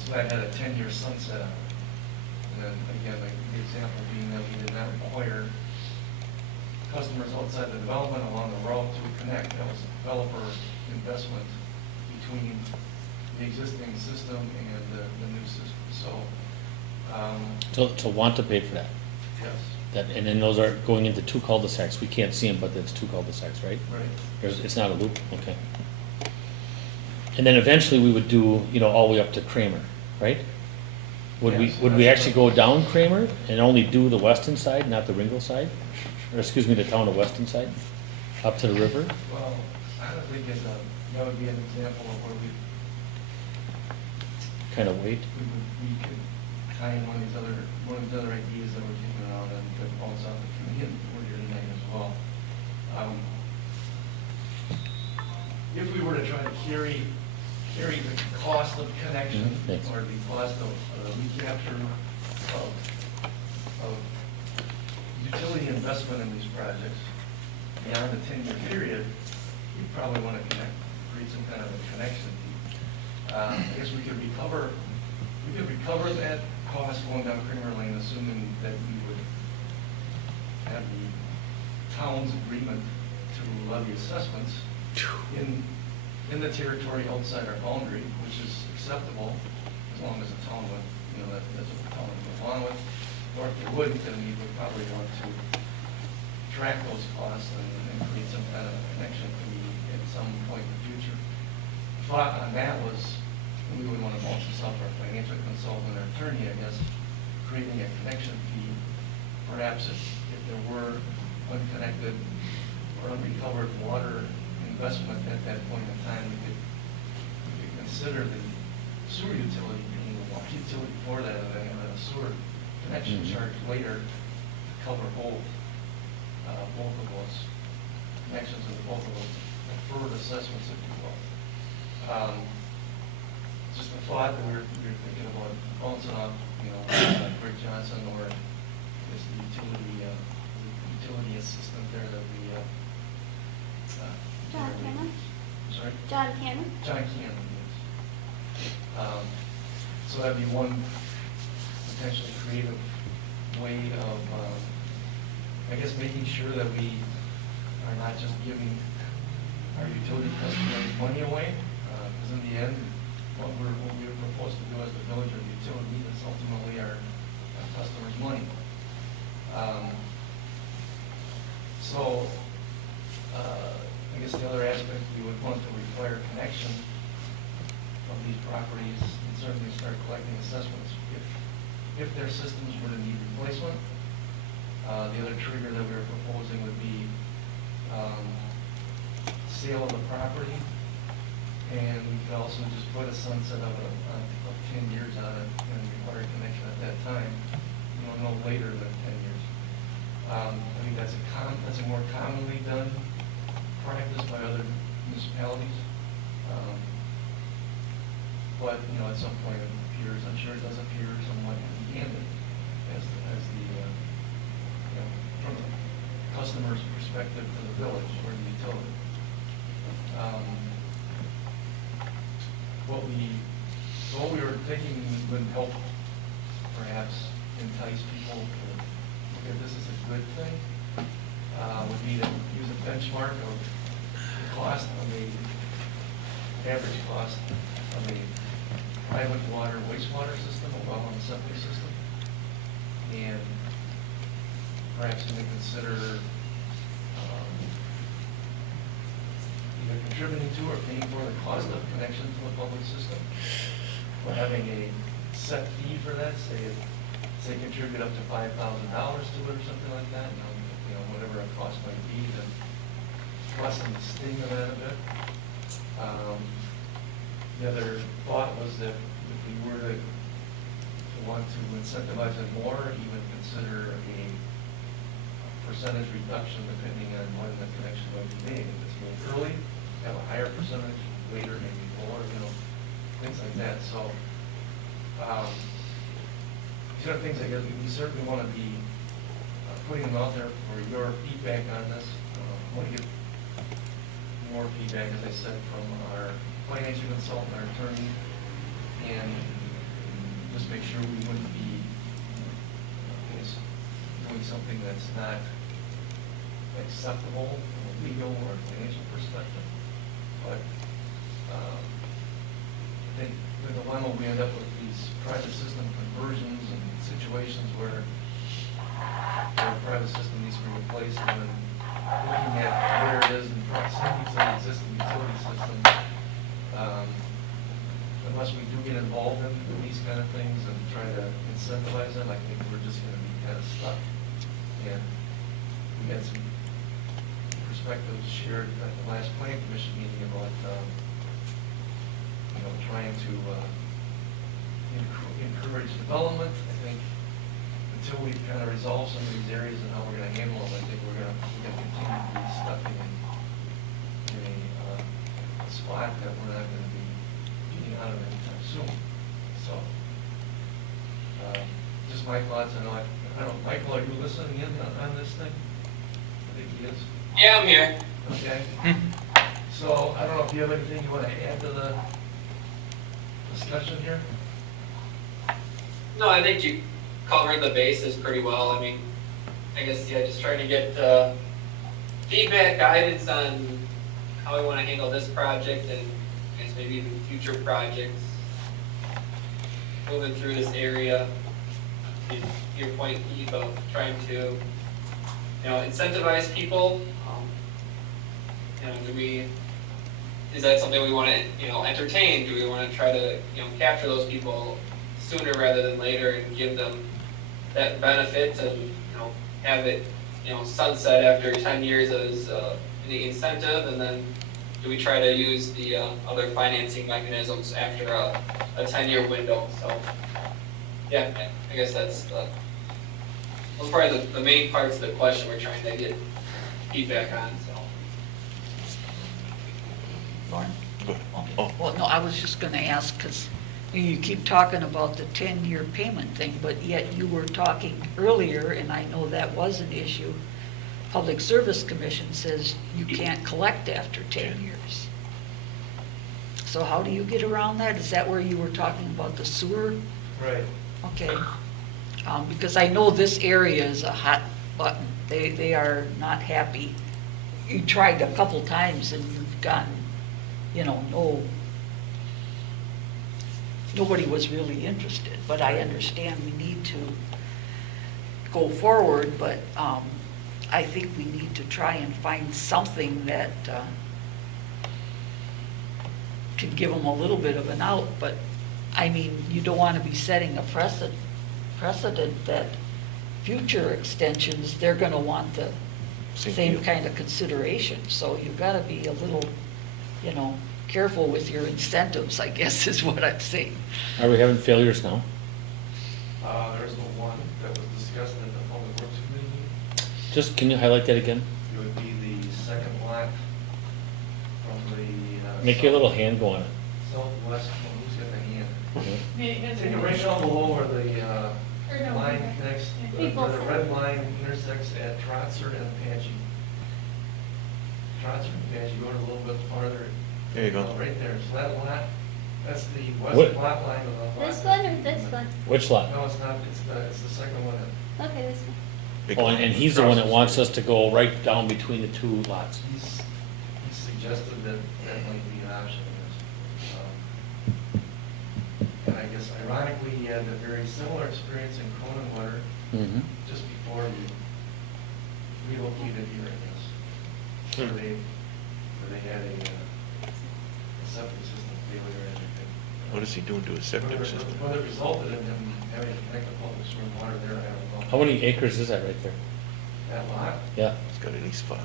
So that had a 10-year sunset on it. And then again, the example being that we did not require customers outside the development along the route to connect. That was a developer investment between the existing system and the new system. To want to pay for that. Yes. And then those are going into two cul-de-sacs. We can't see them, but it's two cul-de-sacs, right? Right. It's not a loop, okay. And then eventually we would do, all the way up to Kramer, right? Would Yes, we that's actually go down Kramer and only do the Weston side, not the Ringo side? Or excuse me, the town of Weston side, up to the river? Well, I don't think that would be an example of where we Kind of wait? we could tie in one of these other ideas that we're kicking around and that falls out the committee and we're here tonight as well. If we were to try to carry the cost of connection Thanks. or the cost of recapture of utility investment in these projects beyond the 10-year period, you'd probably want to create some kind of a connection fee. I guess we could recover that cost going down Kramer Lane, assuming that we would have the town's agreement to levy assessments in the territory outside our boundary, which is acceptable as long as the town would, that's what the town would go along with. Or if they wouldn't, then we would probably want to track those costs and create some kind of connection fee at some point in the future. The thought on that was, we would want to bounce this off our financial consultant or attorney, I guess, creating a connection fee. Perhaps if there were unconnected or unrecovered water investment at that point in time, we could consider the sewer utility being the water utility for that, and then a sewer connection charge later to cover both of those connections with both of those deferred assessments, if you will. Just a thought that we're thinking about bouncing off, Greg Johnson or is the utility assistant there that we, John Cannon? sorry? John Cannon? John Cannon, yes. So that'd be one potentially creative way of, I guess, making sure that we are not just giving our utility customers money away, because in the end, what we're proposed to do as the village of utility is ultimately our customers' money. So, I guess the other aspect, we would want to require connection of these properties and certainly start collecting assessments if their systems were to need replacement. The other trigger that we were proposing would be sale of the property, and we could also just put a sunset of 10 years on it and require connection at that time, no later than 10 years. I think that's a more commonly done practice by other municipalities. But, at some point it appears, I'm sure it does appear somewhat heavy-handed as the from the customer's perspective to the village or the utility. What we were thinking would help perhaps entice people to look at this as a good thing, would be to use a benchmark of the cost of average cost of a private water wastewater system, a well and septic system, and perhaps to consider either contributing to or paying for the cost of connection to the public system, or having a set fee for that, say contribute up to $5,000 to it or something like that, whatever a cost might be, to lessen the sting of that a bit. The other thought was that if we were to want to incentivize it more, even consider a percentage reduction depending on when the connection might be made. If it's made early, have a higher percentage, later maybe lower, things like that. So, these are things I guess we certainly want to be putting them out there for your feedback on this. I want to get more feedback, as I said, from our financial consultant, our attorney, and just make sure we wouldn't be doing something that's not acceptable from a legal or financial perspective. But I think the dilemma we end up with these private system conversions and situations where a private system needs to be replaced, and then looking at where it is in proximity to the existing utility system, unless we do get involved in these kind of things and try to incentivize them, I think we're just going to be kind of stuck. And we had some perspectives shared at the last planning commission meeting about, trying to encourage development. I think until we kind of resolve some of these areas and how we're going to handle them, I think we're going to continue to be stuck in a spot that we're not going to be getting out of anytime soon. So, just my thoughts. I don't know, Michael, are you listening in on this thing? I think he is. Yeah, I'm here. Okay. So, I don't know if you have anything you want to add to the discussion here? No, I think you covered the bases pretty well. I mean, I guess, yeah, just trying to get feedback, guidance on how we want to handle this project and I guess maybe even future projects moving through this area. To your point, Eve, of trying to, incentivize people. Is that something we want to, entertain? Do we want to try to, capture those people sooner rather than later and give them that benefit and, have it, sunset after 10 years as the incentive? And then do we try to use the other financing mechanisms after a 10-year window? So, yeah, I guess those are probably the main parts of the question we're trying to get feedback on, so. Lauren? Oh. Well, no, I was just gonna ask, because you keep talking about the 10-year payment thing, but yet you were talking earlier, and I know that was an issue. Public Service Commission says you can't collect after 10 years. So how do you get around that? Is that where you were talking about the sewer? Right. Okay. Because I know this area is a hot button. They are not happy. You tried a couple times and you've gotten, nobody was really interested. But I understand we need to go forward, but I think we need to try and find something that can give them a little bit of an out. But, I mean, you don't want to be setting a precedent that future extensions, they're going to want the same deal. kind of consideration. So you've got to be a little, careful with your incentives, I guess, is what I'm saying. Are we having failures now? There's the one that was discussed at the Public Works Committee. Just, can you highlight that again? It would be the second lot from the. Make your little hand go on it. Southwest, who's got the hand? Okay. Take it right down below where the Or no, line okay. connects, Yeah. where the red line intersects at Trotzer and Apache. Trotzer and Apache, go a little bit farther. There you go. Right there, so that lot, that's the What- west lot line of the lot. This one or this one? Which lot? No, it's not, it's the second one. Okay, this one. Big Oh, one. and he's the one that wants us to go right down between the two lots. He suggested that that might be an option. And I guess ironically, he had a very similar experience in Cronenwater Mm-hmm. just before we relocated here, I guess. Where they had a septic system failure and everything. What is he doing to his septic Whether system? whether it resulted in him having to connect the public sewer and water there, I don't know. How many acres is that right there? That lot? Yeah, It's got at least 5.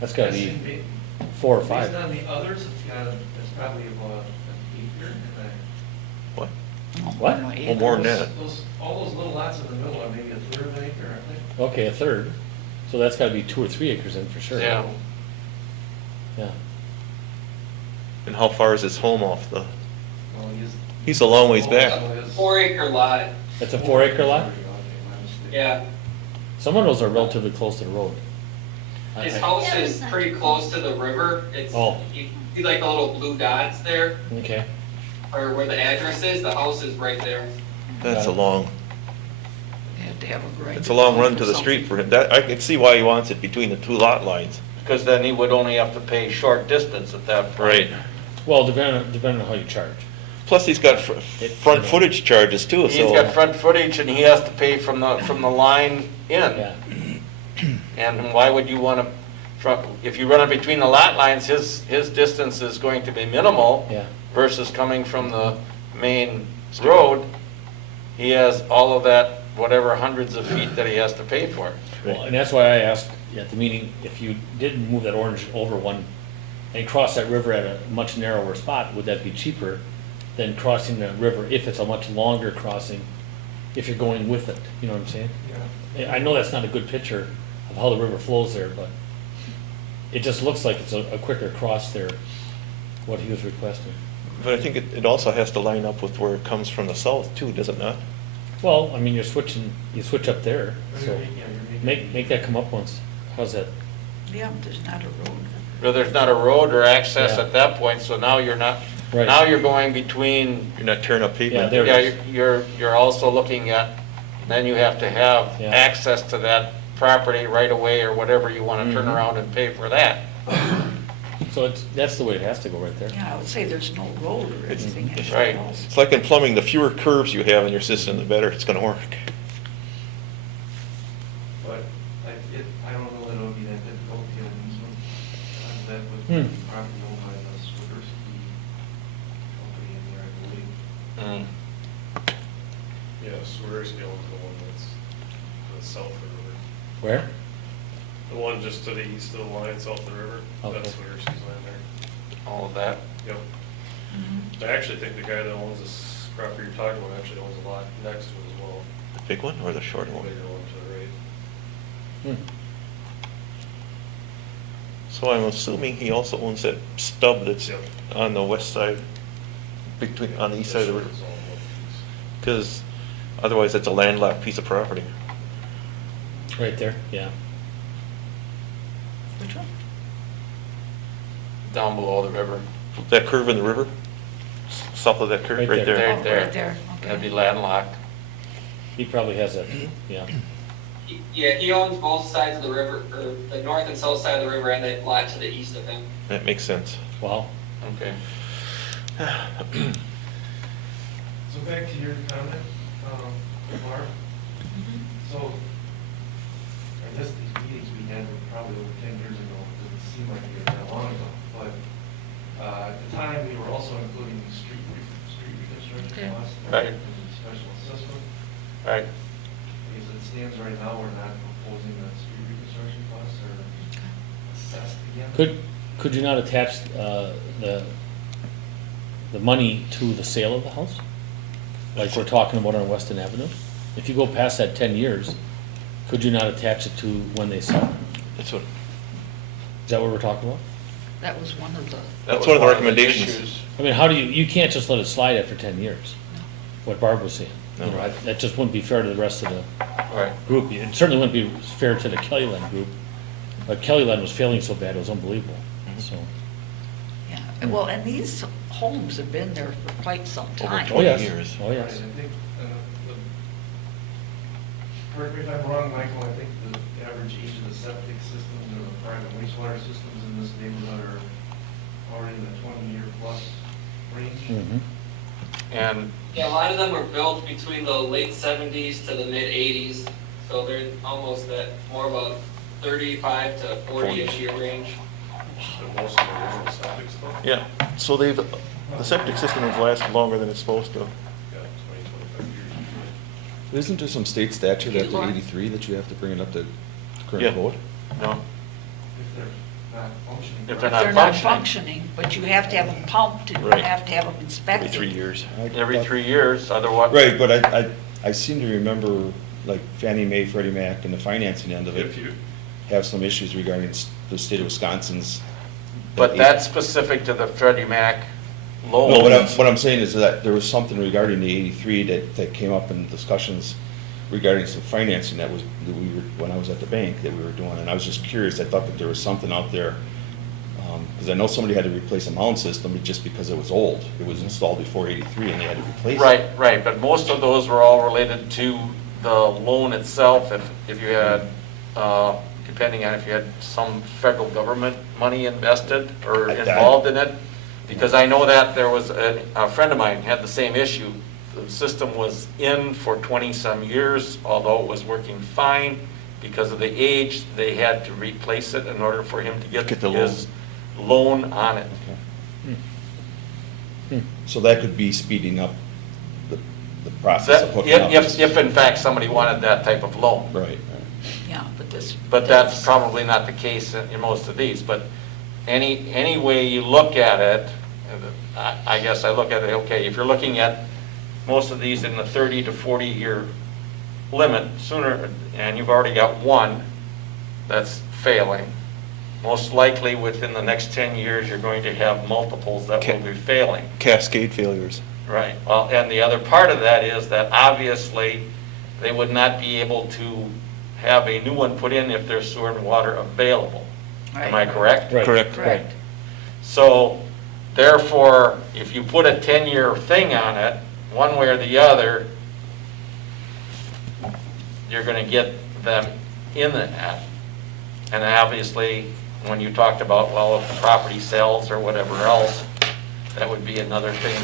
that's gotta That's be in- 4 or 5. Based on the others, it's probably about an acre. What? What? Well, more than that. All those little lots in the middle are maybe a third of an acre, aren't they? Okay, a third. So that's gotta be 2 or 3 acres in for sure. Yeah. Yeah. And how far is his home off the? Well, He's a long ways back. 4-acre lot, That's a 4-acre lot? Okay, my mistake. yeah. Some of those are relatively close to the road. His I- house Yeah, is it's not pretty too close to the river. It's, Oh. you see like the little blue dots there, Okay, or where the address is, the house is right there. That's a long, They have to have a grind. it's a long run to the street for him. That, I can see why he wants it between the 2 lot lines. Because then he would only have to pay short distance at that point. well, depending on how you charge. Plus, he's got It- front footage charges too, He's so. got front footage and he has to pay from the line in. Yeah, And why would you want to, if you run it between the lot lines, his distance is going to be minimal yeah. versus coming from the main road. He has all of that, whatever hundreds of feet that he has to pay for. Well, and that's why I asked at the meeting, if you did move that orange over one and cross that river at a much narrower spot, would that be cheaper than crossing the river if it's a much longer crossing, if you're going with it, you know what I'm saying? Yeah. I know that's not a good picture of how the river flows there, but it just looks like it's a quicker cross there, what he was requesting. But I think it also has to line up with where it comes from the south too, does it not? Well, I mean, you switch up there, so Yeah, you're making- make that come up once. How's that? Yeah, but there's not a road. Where there's not a road or access Yeah. at that point, so now you're not, Right. now you're going between, You're not tearing up pavement. there it yeah, is. you're also looking at, then you have to have Yeah. access to that property right away or whatever you want to turn Mhm. around and pay for that. So that's the way it has to go right there. Yeah, I would say there's no road or anything. at Right. all. It's like in plumbing, the fewer curves you have in your system, the better it's gonna work. But I don't know that it would be that difficult to get an easement. That would Hmm. be property owned by the Swiderski company in there, I believe. Mm. Yeah, Swiderski owns the one that's south of the river. Where? The one just to the east of the line, south of the river, Okay. that's Swiderski's land there. All of that. Yep. Mhm. I actually think the guy that owns this property you're talking about actually owns a lot next to it as well. The big one or the short The one? bigger one to the right. Hmm. So I'm assuming he also owns that stub that's Yep. on the west side, on the east side of the river. It's all about east. Because otherwise it's a landlocked piece of property. Right there, yeah. Which one? Down below the river. That curve in the river, south of that curve, Right right there. there. Oh, there. right there, That'd be okay. landlocked. He probably has that, yeah. Yeah, he owns both sides of the river, or the north and south side of the river, and that lot to the east of him. That makes sense. Wow. Okay. So back to your comment, Mark. Mhm. So, I guess these meetings we had were probably over 10 years ago, it doesn't seem like they were that long ago, but at the time, we were also including the street reconstruction Okay. costs. Right. as a special assessment. Right. As it stands right now, we're not proposing that street reconstruction costs are assessed again. Could you not attach the money to the sale of the house? Like we're talking about on Weston Avenue? If you go past that 10 years, could you not attach it to when they sell? That's what, Is that what we're talking about? That was one of the, That That's was one of the recommendations. issues. I mean, how do you can't just let it slide after 10 years, what Barb was saying. You No. know, that just wouldn't be fair to the rest of the Right. group. It certainly wouldn't be fair to the Kellyland group. But Kellyland was failing so bad, it was unbelievable, so. yeah, well, and these homes have been there for quite some Over time. 20 yes. years. Oh, Right, yes. I think, correct me if I'm wrong, Michael, I think the average age of the septic systems or the private wastewater systems in this neighborhood are already in the 20-year plus range. Mhm. And, Yeah, a lot of them were built between the late 70s to the mid 80s, so they're almost at more of a 35 to 40-ish year range. And most of the original septic stuff? Yeah, so the septic system has lasted longer than it's supposed to. Yeah, 20, 25 years. Isn't there some state statute Okay, after Laura. 83 that you have to bring it up to current Yeah. code? no, If they're not functioning. If they're They're not not functioning. functioning, but you have to have them pumped and you Right. have to have them Every inspected. 3 years. every 3 years, otherwise. Right, but I seem to remember like Fannie Mae, Freddie Mac, and the financing end of it If you, have some issues regarding the state of Wisconsin's. But that's specific to the Freddie Mac loan. No, what I'm saying is that there was something regarding the 83 that came up in discussions regarding some financing that we were, when I was at the bank, that we were doing, and I was just curious, I thought that there was something out there, because I know somebody had to replace a mound system just because it was old. It was installed before 83 and they had to replace it. Right, right, but most of those were all related to the loan itself, if you had, depending on if you had some federal government money invested or I- involved in it. Because I know that there was a friend of mine had the same issue. The system was in for 20-some years, although it was working fine. Because of the age, they had to replace it in order for him to get Get the his loan on it. So that could be speeding up the process of hooking up. If in fact somebody wanted that type of loan. Right, right. Yeah, but this. But that's probably not the case in most of these, but any way you look at it, I guess I look at it, okay, if you're looking at most of these in the 30 to 40 year limit, sooner, and you've already got one that's failing, most likely within the next 10 years, you're going to have multiples that will be failing. Cascade failures. Right, well, and the other part of that is that obviously, they would not be able to have a new one put in if there's sewer and water available. Am I Right. correct? Right. Correct. Correct. So, therefore, if you put a 10-year thing on it, one way or the other, you're gonna get them in that. And obviously, when you talked about, well, if the property sells or whatever else, that would be another thing.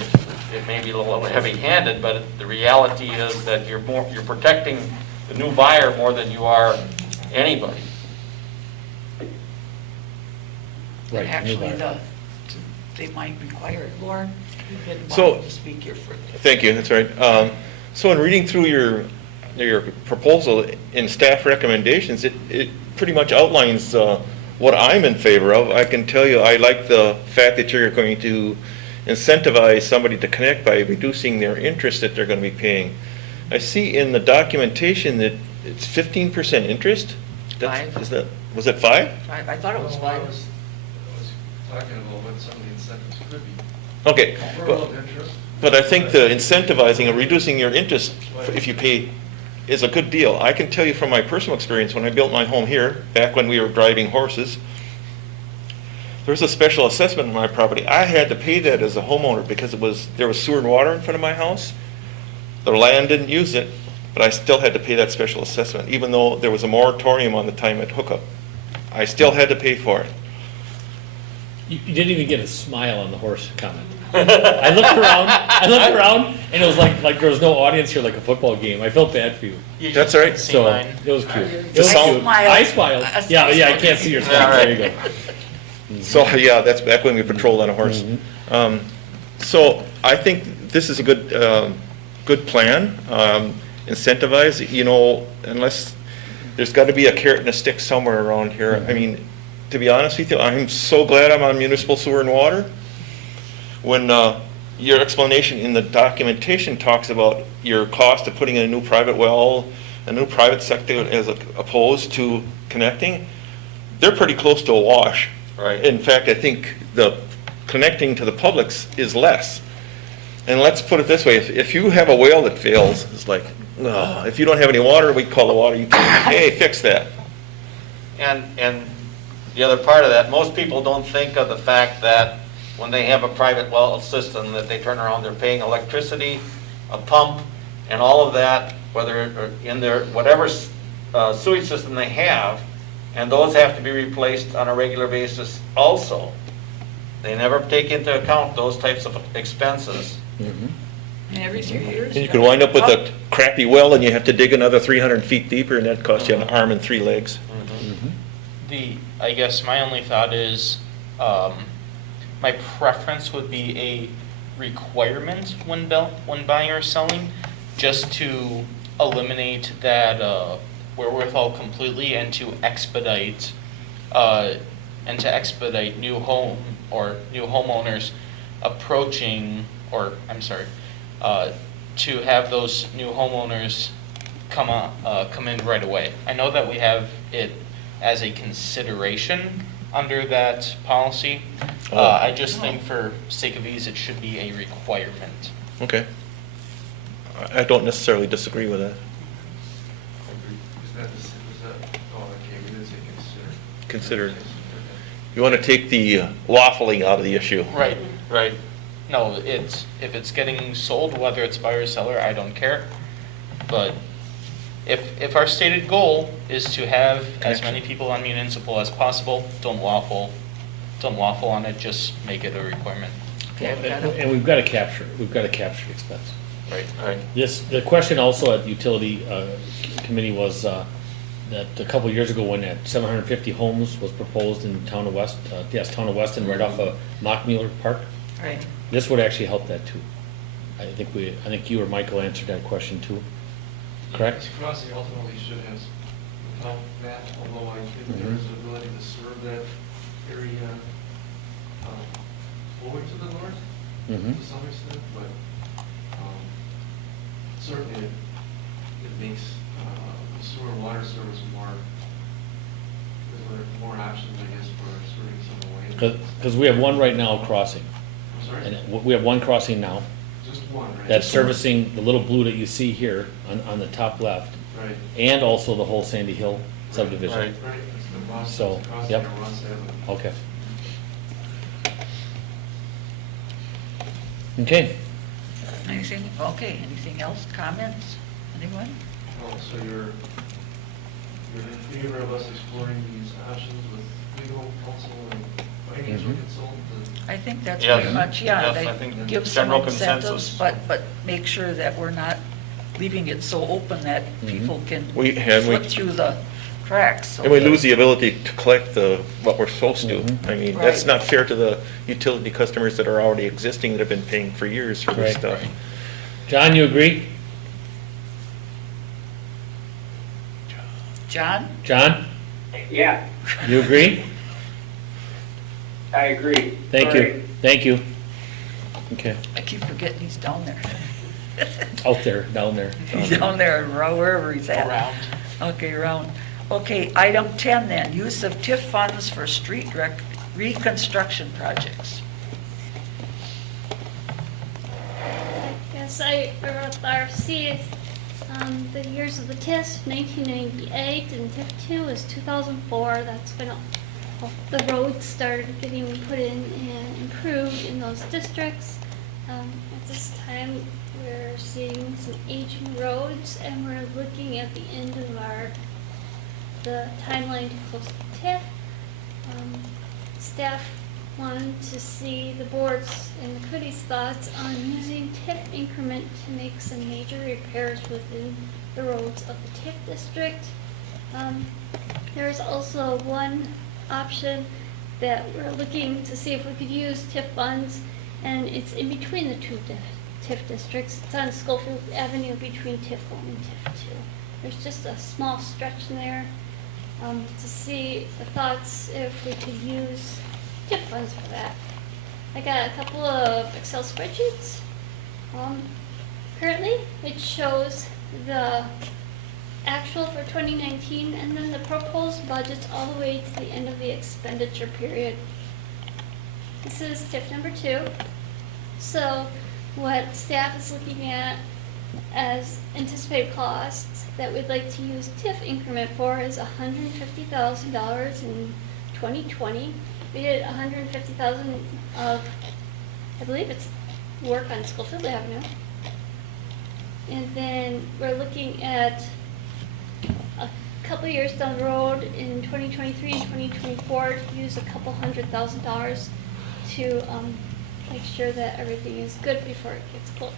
It may be a little heavy-handed, but the reality is that you're protecting the new buyer more than you are anybody. Right, And actually, new buyer. they might require it. Lauren, you had So- wanted to speak here for. Thank you, that's right. So in reading through your proposal in staff recommendations, it pretty much outlines what I'm in favor of. I can tell you, I like the fact that you're going to incentivize somebody to connect by reducing their interest that they're going to be paying. I see in the documentation that it's 15% interest? That's- 5. Is that, was it 5? I thought it was Well, I 5. was talking about what some of the incentives could be. Okay. Deferral of interest. But I think the incentivizing and reducing your interest if you pay is a good deal. I can tell you from my personal experience, when I built my home here, back when we were driving horses, there was a special assessment on my property. I had to pay that as a homeowner because there was sewer and water in front of my house. The land didn't use it, but I still had to pay that special assessment, even though there was a moratorium on the time at hookup. I still had to pay for it. You didn't even get a smile on the horse comment. I looked around, and it was like there was no audience here, like a football game. I felt bad for you. You That's just all right. didn't see So, mine. it was cute. It The was sound- cute. Smile. I smiled. Yeah, I can't see your smile. There you go. So, yeah, that's back when we patrolled on a horse. So I think this is a good plan. Incentivize, unless, there's got to be a carrot and a stick somewhere around here. I mean, to be honest with you, I'm so glad I'm on municipal sewer and water. When your explanation in the documentation talks about your cost of putting in a new private well, a new private sector as opposed to connecting, they're pretty close to a wash. Right. In fact, I think the connecting to the publics is less. And let's put it this way, if you have a well that fails, it's like, oh, if you don't have any water, we call the water utility, hey, fix that. And the other part of that, most people don't think of the fact that when they have a private well system, that they turn around, they're paying electricity, a pump, and all of that, whether in their, whatever sewage system they have, and those have to be replaced on a regular basis also. They never take into account those types of expenses. Mhm. And every 3 years. And you could wind up with a crappy well and you have to dig another 300 feet deeper and that costs you an arm and 3 legs. I guess my only thought is, my preference would be a requirement when buying or selling, just to eliminate that wherewithal completely and to expedite new home or new homeowners approaching, or I'm sorry, to have those new homeowners come in right away. I know that we have it as a consideration under that policy. I just think for sake of ease, it should be a requirement. Okay. I don't necessarily disagree with that. Okay, we did say consider. Consider. You want to take the waffling out of the issue. Right, right. No, if it's getting sold, whether it's buyer or seller, I don't care. But if our stated goal is to have as many people on municipal as possible, don't waffle on it, just make it a requirement. And we've got to capture the expense. Right. The question also at the utility committee was that a couple of years ago when that 750 homes was proposed in town of Weston, right off of Mockmuller Park, Right. this would actually help that too. I think you or Michael answered that question too, correct? This crossing ultimately should have without that, although I think there is an ability to serve that area over to the north Mhm. to some extent, but certainly it makes the sewer and water service more, because there are more options, I guess, for serving some away. Because we have one right now crossing, I'm sorry? and we have one crossing now Just one, right? that's servicing the little blue that you see here on the top left, Right. and also the whole Sandy Hill subdivision. Right, it's the Ross, So, crossing yep. on Ross Avenue. Okay. Okay. Anything else, comments, anyone? Oh, so you're in favor of us exploring these options with legal counsel and financial Mhm. consultant? I think that's Yes. pretty much, yeah, Yes, I they think give some general incentives, consensus. but make sure that we're not leaving it so open that Mhm. people can We- and we- slip through the cracks. so And we that- lose the ability to collect what we're supposed to. Mhm. I mean, that's Right. not fair to the utility customers that are already existing, that have been paying for years for this Right. stuff. John, you agree? John? John, Yeah, you agree? I agree. Thank Sorry. you, thank you. Okay, I keep forgetting he's down there. out there, down there. He's down there, wherever he's at. Around. Okay, around. Okay, item 10 then, use of TIF funds for street reconstruction projects. I guess I wrote the RFC, the years of the TIF, 1998, and TIF 2 is 2004. That's when the roads started getting put in and improved in those districts. At this time, we're seeing some aging roads, and we're looking at the end of the timeline to close the TIF. Staff wanted to see the board's and the committee's thoughts on using TIF increment to make some major repairs within the roads of the TIF district. There's also one option that we're looking to see if we could use TIF funds, and it's in between the two TIF districts. It's on Schofield Avenue between TIF 1 and TIF 2. There's just a small stretch in there, to see the thoughts if we could use TIF funds for that. I got a couple of Excel spreadsheets. Currently, it shows the actual for 2019 and then the proposed budgets all the way to the end of the expenditure period. This is TIF number 2. So what staff is looking at as anticipated costs that we'd like to use TIF increment for is $150,000 in 2020. We did $150,000 of, I believe it's work on Schofield Avenue. And then we're looking at a couple years down the road in 2023 and 2024 to use a couple $100,000 to make sure that everything is good before it gets closed.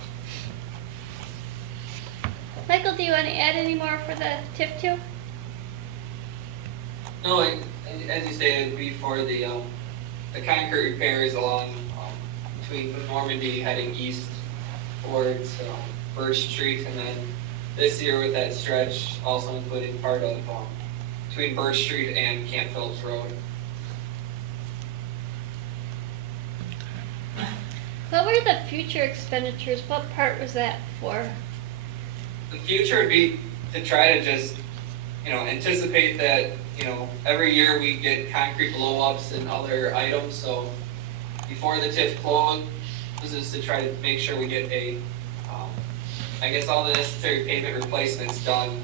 Michael, do you want to add any more for the TIF 2? No, as you stated before, the concrete repairs along between Normandy heading east towards Birch Street, and then this year with that stretch also including part of between Birch Street and Camp Phillips Road. What were the future expenditures? What part was that for? The future would be to try to just, anticipate that, every year we get concrete blow-ups and other items, so before the TIF closes, to try to make sure we get all the necessary pavement replacements done.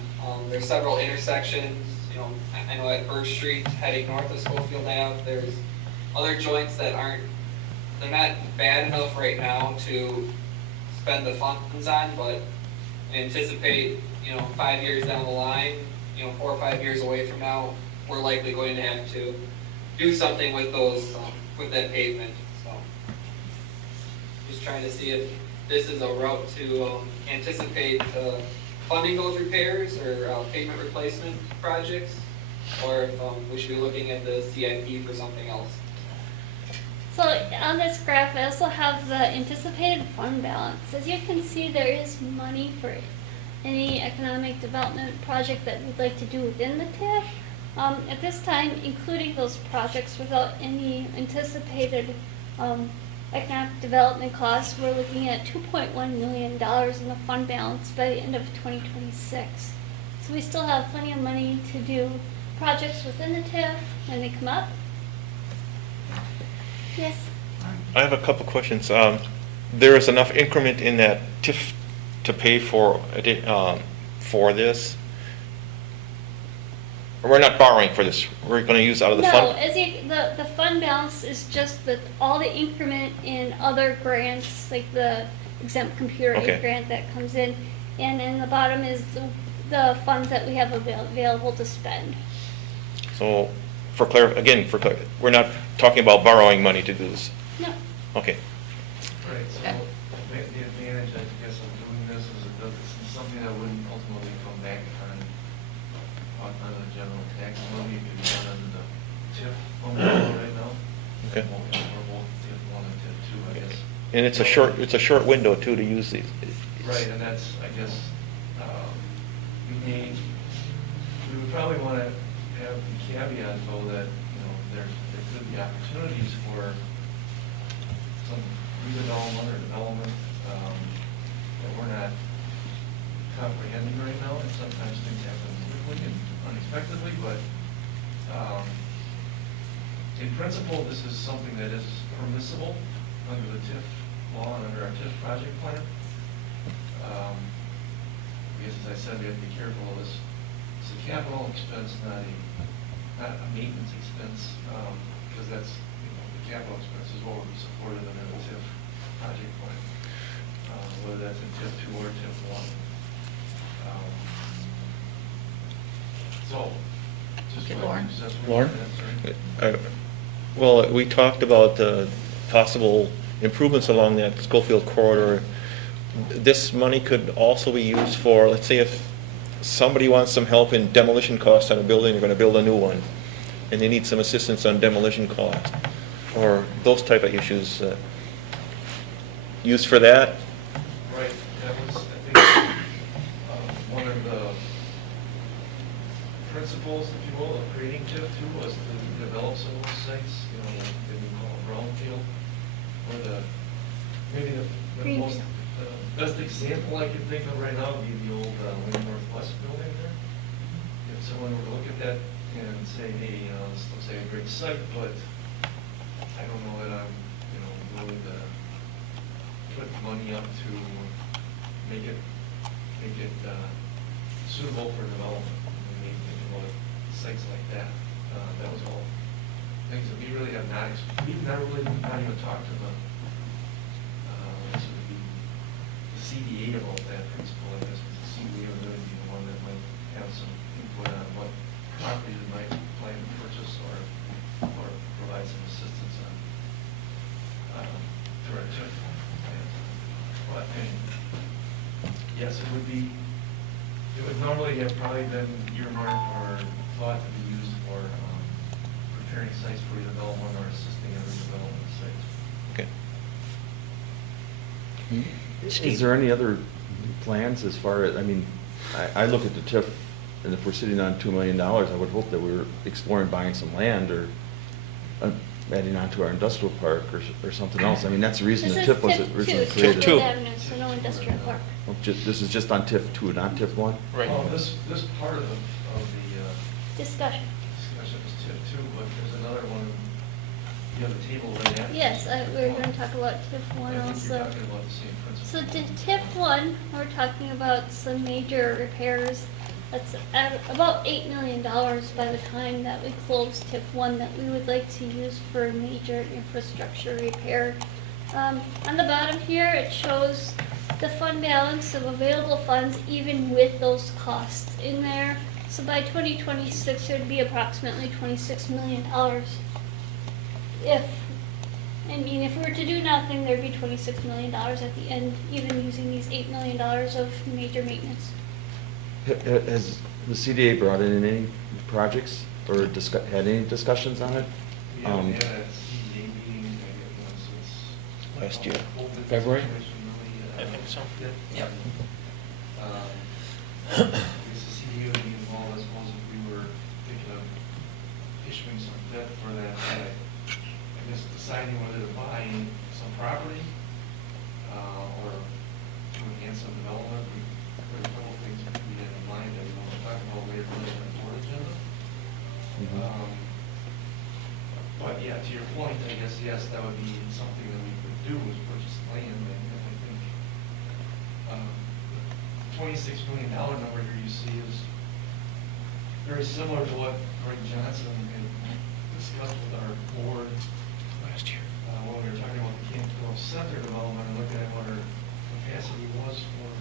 There's several intersections, I know at Birch Street, heading north of Schofield Ave, there's other joints that they're not bad enough right now to spend the funds on, but anticipate, 5 years down the line, 4 or 5 years away from now, we're likely going to have to do something with those, with that pavement, so. Just trying to see if this is a route to anticipate funding those repairs or pavement replacement projects, or if we should be looking at the CIP for something else. So on this graph, I also have the anticipated fund balance. As you can see, there is money for any economic development project that we'd like to do within the TIF. At this time, including those projects without any anticipated economic development costs, we're looking at $2.1 million in the fund balance by the end of 2026. So we still have plenty of money to do projects within the TIF when they come up. Yes? I have a couple questions. There is enough increment in that TIF to pay for this? We're not borrowing for this, we're gonna use out of the No, fund? the fund balance is just all the increment in other grants, like the exempt computer Okay. aid grant that comes in. And then the bottom is the funds that we have available to spend. So, we're not talking about borrowing money to do this. No, Okay. Right, so the advantage, I guess, of doing this is it does, it's something that wouldn't ultimately come back on the general tax levy. It could be done under the TIF umbrella right now. Okay. Or both TIF 1 and TIF 2, I guess. And it's a short window too to use these. Right, and that's, I guess, we would probably want to have the caveat though that, there could be opportunities for some redevelopment or development that we're not comprehending right now, and sometimes things happen quickly and unexpectedly, but in principle, this is something that is permissible under the TIF law and under our TIF project plan. Because as I said, we have to be careful of this. It's a capital expense, not a maintenance expense, because that's, the capital expense is what would be supported under the TIF project plan, whether that's in TIF 2 or TIF 1. So, just. Okay, Lauren? Lauren? Well, we talked about possible improvements along that Schofield corridor. This money could also be used for, let's say if somebody wants some help in demolition costs on a building, they're gonna build a new one, and they need some assistance on demolition costs, or those type of issues. Used for that? Right, that was, I think, one of the principles, if you will, of creating TIF 2 was to develop some of those sites, that we call brownfield, or maybe the most, best example I can think of right now would be the old Wayne Northwest building there. If someone were to look at that and say, hey, this looks like a great site, but I don't know that I'm, willing to put money up to make it suitable for development. We need to think about sites like that. That was all things that we really have not, we've never really, not even talked to the CDA about that principle, I guess, because the CDA would really be the one that might have some input on what property we might plan to purchase or provide some assistance on through our TIF plan. But yes, it would normally have probably been earmarked or thought to be used for preparing sites for redevelopment or assisting in redevelopment sites. Okay. Is there any other plans as far as, I look at the TIF, and if we're sitting on $2 million, I would hope that we were exploring buying some land or adding on to our industrial park or something else. That's the reason the this is TIF was TIF 2, originally created. TIF 2. Avenue, so no industrial park. This is just on TIF 2, not TIF 1? Right. Well, this part of the Discussion. discussion is TIF 2, but there's another one, you have the table right after. Yes, we're going to talk about TIF 1 I think also. you're talking about the same principle. So TIF 1, we're talking about some major repairs. That's at about $8 million by the time that we close TIF 1 that we would like to use for major infrastructure repair. On the bottom here, it shows the fund balance of available funds even with those costs in there. So by 2026, it would be approximately $26 million. If we were to do nothing, there'd be $26 million at the end, even using these $8 million of major maintenance. Has the CDA brought in any projects or had any discussions on it? We haven't had a CDA meeting, so it's. Last year. February? I think so. Yep. I guess the CDA would be involved, I suppose, if we were thinking of issuing some debt for that, I guess deciding whether to buy some property, or to enhance some development. There's a couple of things that we had in mind that we want to talk about later on in the board agenda. But yeah, to your point, I guess, yes, that would be something that we could do, is purchase land, and I think, $26 million number here you see is very similar to what Greg Johnson had discussed with our board last year, when we were talking about the Camp 12 Center development and looking at what our capacity was for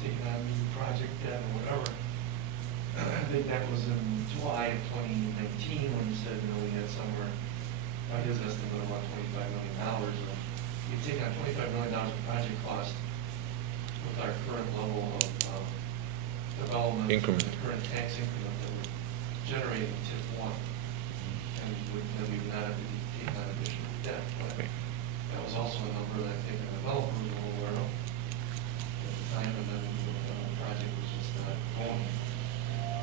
taking on new that was in July of 2019, when you said, we had somewhere, by his estimate, about $25 million. You take on $25 million of project cost with our current level of development. Increment. The current tax increment that we're generating TIF 1. And then we would not have to be taking on additional debt. But that was also a number that I think the developer was aware of at the time, and then the project was just not going.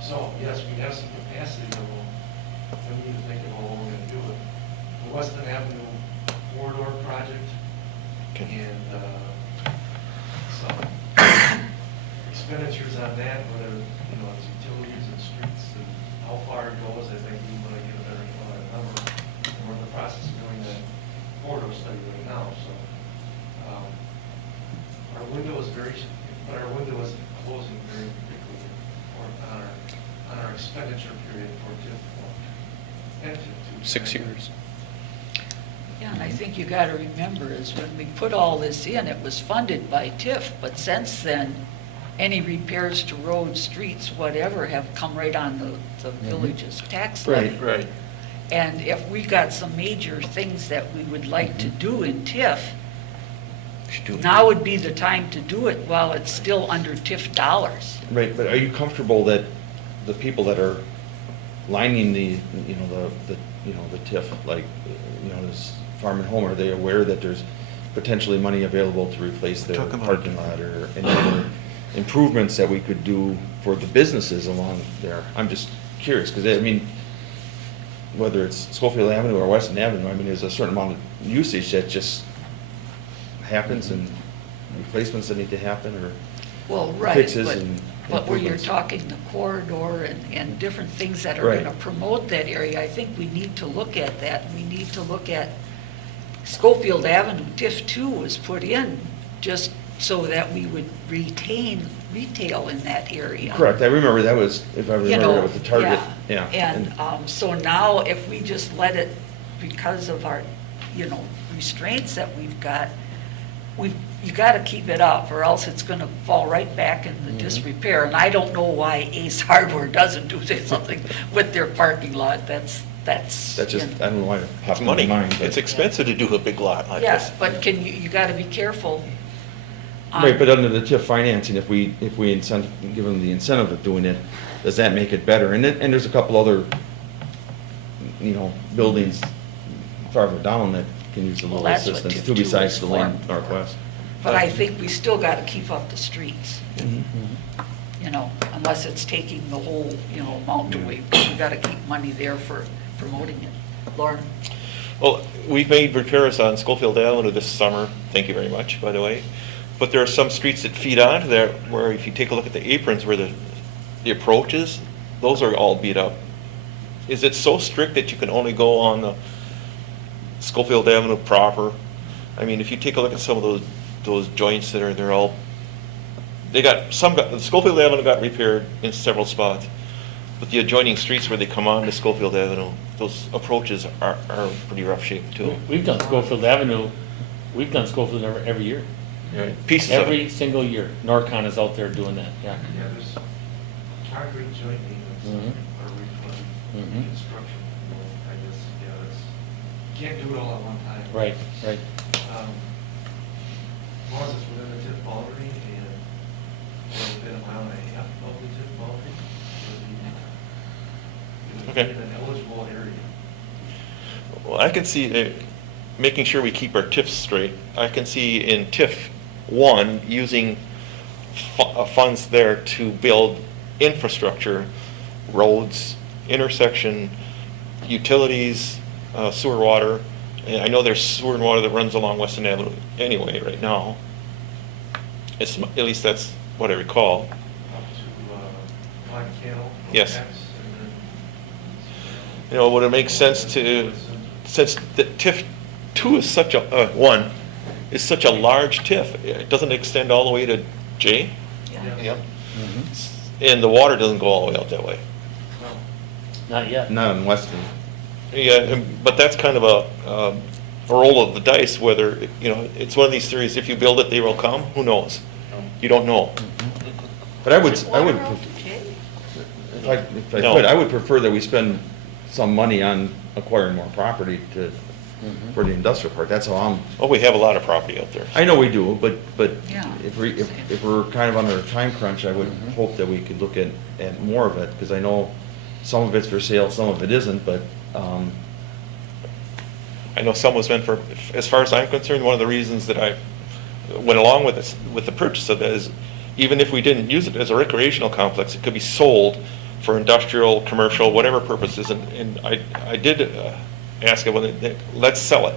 So, yes, we have some capacity, but we need to think about what we're going to do with it. The Weston Avenue corridor project and some expenditures on that, whether, it's utilities and streets and how far it goes, I think we want to get a better number. And we're in the process of doing that corridor study right now, so our window is closing very quickly on our expenditure period for TIF 1 and TIF 2. 6 years. Yeah, and I think you gotta remember is when we put all this in, it was funded by TIF, but since then, any repairs to roads, streets, whatever, have come right on the village's tax levy. Right. And if we got some major things that we would like to do in TIF, now would be the time to do it while it's still under TIF dollars. Right, but are you comfortable that the people that are lining the TIF, like, this farm and home, are they aware that there's potentially money available to replace their Talk about- parking lot or any other improvements that we could do for the businesses along there? I'm just curious, because whether it's Schofield Avenue or Weston Avenue, there's a certain amount of usage that just happens and replacements that need to happen or Well, right, fixes but, and but where you're improvements. talking the corridor and different things that are Right. gonna promote that area, I think we need to look at that. We need to look at Schofield Avenue, TIF 2 was put in just so that we would retain retail in that area. Correct, I remember that was, if I You remember, know, that was the target, yeah. And so now if we just let it, because of our, restraints that we've got, you gotta keep it up or else it's gonna fall right back in the disrepair. And I don't know why Ace Hardware doesn't do something with their parking lot. That's That's just, I don't know why it It's popped in my money. mind. but- It's expensive to do a big lot like Yes, this. but you gotta be careful. on- Right, but under the TIF financing, if we give them the incentive of doing it, does that make it better? And there's a couple other, buildings farther down that can use a Well, little that's what assistance TIF too, 2 besides is the for. lane northwest. But I think we still gotta keep up the streets, unless it's taking the whole, amount away. We gotta keep money there for promoting it. Lauren? Well, we've made repairs on Schofield Avenue this summer, thank you very much, by the way. But there are some streets that feed onto there where if you take a look at the aprons where the approaches, those are all beat up. Is it so strict that you can only go on the Schofield Avenue proper? If you take a look at some of those joints that are, Schofield Avenue got repaired in several spots. But the adjoining streets where they come on to Schofield Avenue, those approaches are pretty rough shape too. We've done Schofield Avenue, every year. Pieces of Every it. single year. Norcon is out there doing that, yeah. Yeah, there's concrete joint maintenance or Mhm. construction. I guess, can't do it all at one time. Right. As long as it's within the TIF boundary and within a mile and a half of the TIF boundary, it would be Okay. in an eligible area. Well, I can see, making sure we keep our TIFs straight, I can see in TIF 1, using funds there to build infrastructure, roads, intersection, utilities, sewer water. And I know there's sewer and water that runs along Weston Avenue anyway right now. At least that's what I recall. Up to Black Kennel. Yes. perhaps, and then, Would it make sense to, since the TIF 2 is such a large TIF, doesn't it extend all the way to J? Yeah. And the water doesn't go all the way out that way. No. Not yet. Not in Weston. Yeah, but that's kind of a roll of the dice, whether, it's one of these theories, if you build it, they will come, who knows? You don't know. But I would, Water out to Jay? if I No. could, I would prefer that we spend some money on acquiring more property to, for the industrial park, that's how I'm, Oh, we have a lot of property out there. I know we do, but Yeah. if we're kind of under a time crunch, I would hope that we could look at more of it, because I know some of it's for sale, some of it isn't, but, I know some was meant for, as far as I'm concerned, one of the reasons that I went along with this, with the purchase of it is, even if we didn't use it as a recreational complex, it could be sold for industrial, commercial, whatever purposes, and I did ask it, well, let's sell it.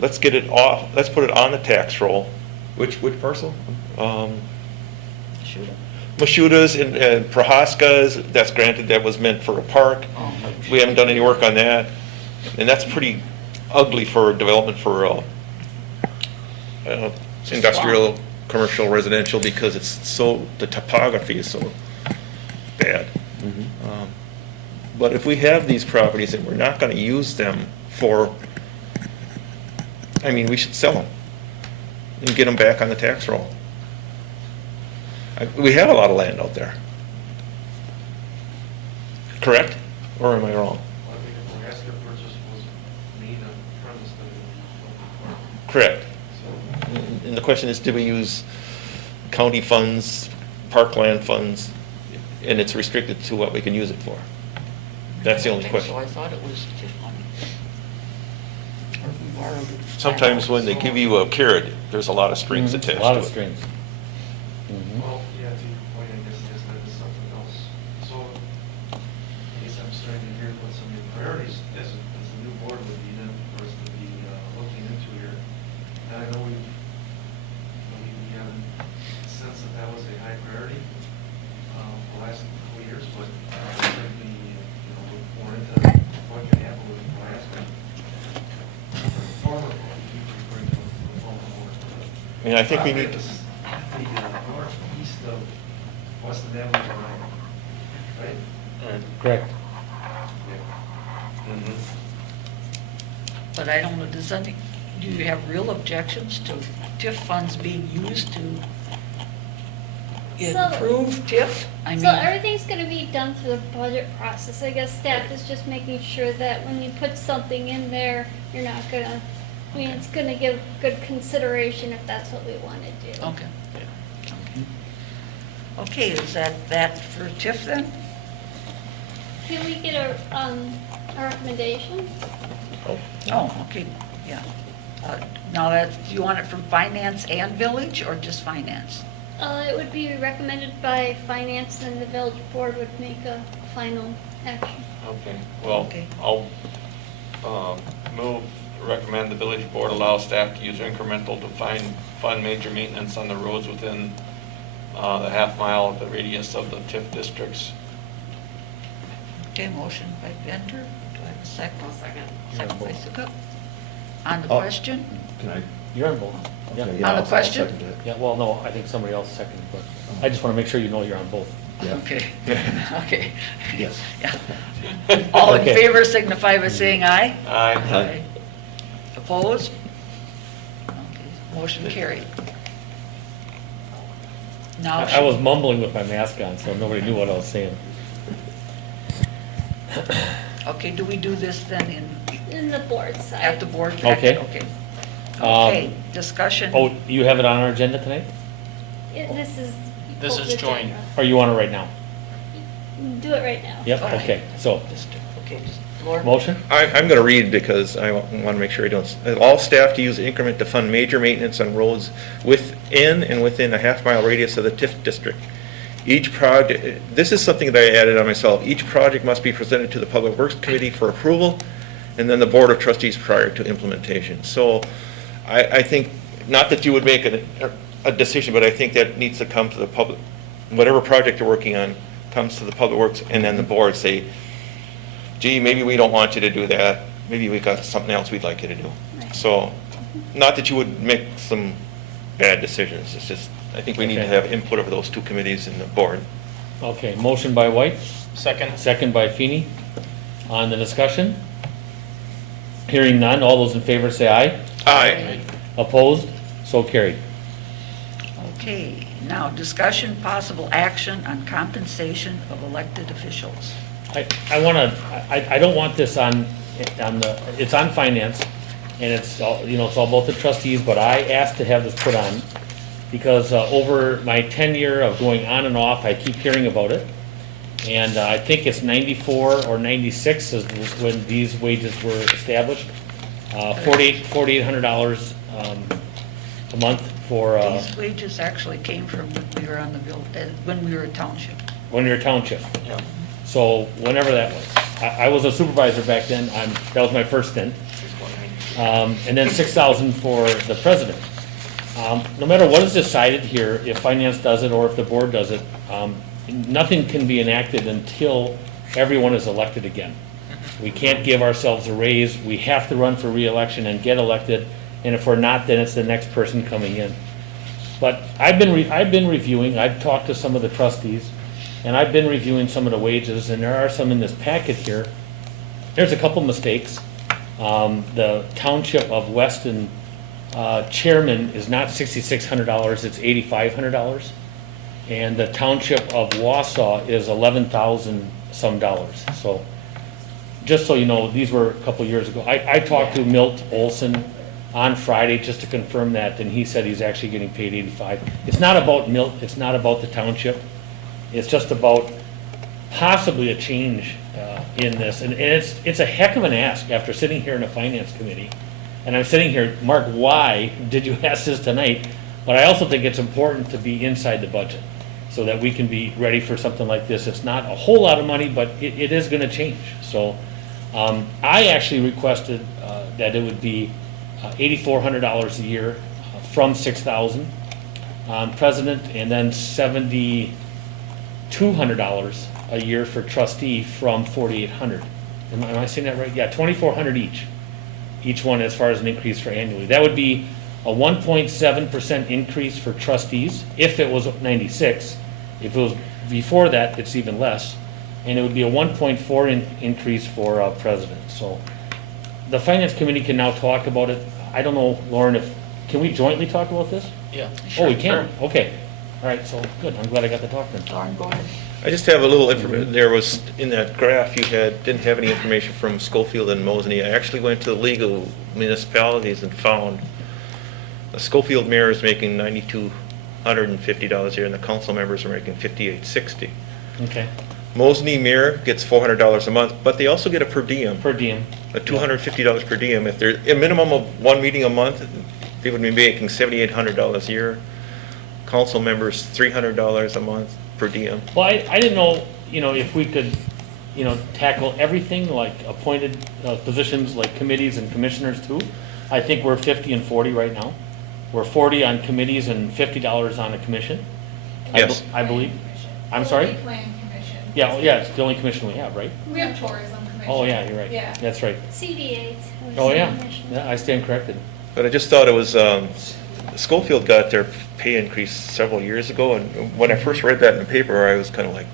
Let's get it off, let's put it on the tax roll. which parcel? Mashudas and Prohaska's, that's granted, that was meant for a park. We haven't done any work on that, and that's pretty ugly for development for industrial, commercial, residential, because it's so, the topography is so bad. But if we have these properties and we're not gonna use them for, I mean, we should sell them and get them back on the tax roll. We have a lot of land out there. Correct? Or am I wrong? I think if we're asking purchase was made on premise that it was park. Correct. So, And the question is, do we use county funds, parkland funds, and it's restricted to what we can use it for? That's the only I don't question. think so, I thought it was TIF money. Or we borrowed it. Sometimes when they give you a carrot, there's a lot of strings attached to it. A lot of strings. well, yeah, to your point, I guess that is something else. So, I guess I'm starting to hear what some of your priorities as a new board would be then for us to be looking into here. And I know we haven't sensed that that was a high priority the last couple of years, but certainly, look more into what can happen with Alaska. Former, referring to the former board. And I think we need to, The northeast of Weston Avenue, right? Correct. But I don't know, do you have real objections to TIF funds being used to So- improve TIF? I So mean, everything's gonna be done through the budget process. I guess staff is just making sure that when you put something in there, you're not gonna, I mean, it's gonna give good consideration if that's what we wanna do. okay. Okay, is that for TIF then? Can we get a recommendation? Oh, okay, yeah. Now do you want it from finance and village, or just finance? It would be recommended by finance, and the village board would make a final action. Okay, well, Okay. I'll recommend the village board allow staff to use incremental to fund major maintenance on the roads within the half mile of the radius of the TIF districts. Okay, motion by Bender, do I have a second? I'll second. Second by Sukup. On the Oh. question? Can I? You're on both. Yeah. Okay, On yeah, the I'll question? second it. Yeah, well, no, I think somebody else seconded, but I just want to make sure you know you're on both. Yeah. Okay, okay. Yes. Yeah. All in Okay. favor signify by saying aye. Aye. Opposed? Okay, motion carried. Now, I was mumbling with my mask on, so nobody knew what I was saying. okay, do we do this then In the board side. at the board? Okay. Okay. Um, Okay, discussion. Oh, you have it on our agenda tonight? This is. This is both joint. agenda. Or you want it right now? Do it right now. Yep, okay, so, Okay, Laura? motion? I'm gonna read because I wanna make sure I don't, all staff to use increment to fund major maintenance on roads within a half-mile radius of the TIF district. Each project, this is something that I added on myself, each project must be presented to the Public Works Committee for approval, and then the Board of Trustees prior to implementation. So, I think, not that you would make a decision, but I think that needs to come to the public, whatever project you're working on comes to the Public Works, and then the board say, gee, maybe we don't want you to do that, maybe we got something else we'd like you to do. So, not that you would make some bad decisions, it's just, I think we need to Okay. have input of those two committees and the board. Okay, motion by White, Second. second by Feeny. On the discussion? Hearing none, all those in favor say aye. Aye. Opposed? So carried. Okay, now discussion possible action on compensation of elected officials. I wanna, I don't want this on the, it's on finance, and it's all, it's all about the trustees, but I asked to have this put on because over my tenure of going on and off, I keep hearing about it. And I think it's 94 or 96 is when these wages were established. $4,800 a month for, These wages actually came from when we were on the when we were a township. when you're a township. Yeah. So whenever that was. I was a supervisor back then, that was my first stint. And then 6,000 for the president. No matter what is decided here, if finance does it or if the board does it, nothing can be enacted until everyone is elected again. We can't give ourselves a raise, we have to run for reelection and get elected, and if we're not, then it's the next person coming in. But I've been reviewing, I've talked to some of the trustees, and I've been reviewing some of the wages, and there are some in this packet here. There's a couple mistakes. The Township of Weston chairman is not $6,600, it's $8,500. And the Township of Wausau is 11,000 some dollars. So, just so you know, these were a couple years ago. I talked to Milt Olson on Friday just to confirm that, and he said he's actually getting paid 85. It's not about Milt, it's not about the township. It's just about possibly a change in this. And it's a heck of an ask after sitting here in a finance committee. And I'm sitting here, Mark, why did you ask this tonight? But I also think it's important to be inside the budget so that we can be ready for something like this. It's not a whole lot of money, but it is gonna change. So I actually requested that it would be $8,400 a year from 6,000 president, and then $7,200 a year for trustee from 4,800. Am I saying that right? Yeah, 2,400 each one as far as an increase for annually. That would be a 1.7% increase for trustees if it was 96. If it was before that, it's even less. And it would be a 1.4 increase for president. So the finance committee can now talk about it. I don't know, Lauren, can we jointly talk about this? Yeah. Oh, we can? Okay. All right, so good. I'm glad I got to talk then. Lauren, go ahead. I just have a little information. There was, in that graph you didn't have any information from Schofield and Mosney. I actually went to the League of Municipalities and found the Schofield mayor is making $9,250 a year, and the council members are making $5,860. Okay. Mosney mayor gets $400 a month, but they also get a per diem. Per diem. A $250 per diem. If they're a minimum of one meeting a month, they would be making $7,800 a year. Council members, $300 a month per diem. Well, I didn't know, if we could, tackle everything like appointed positions like committees and commissioners too. I think we're 50 and 40 right now. We're 40 on committees and $50 on a commission. Yes. I believe. I'm sorry? Only Plan Commission. Yeah, it's the only commission we have, right? We have Tourism Commission. Oh, yeah, you're right. Yeah. That's right. CDA. Oh, yeah. Yeah, I stand corrected. But I just thought it was, Schofield got their pay increase several years ago, and when I first read that in the paper, I was kind of like,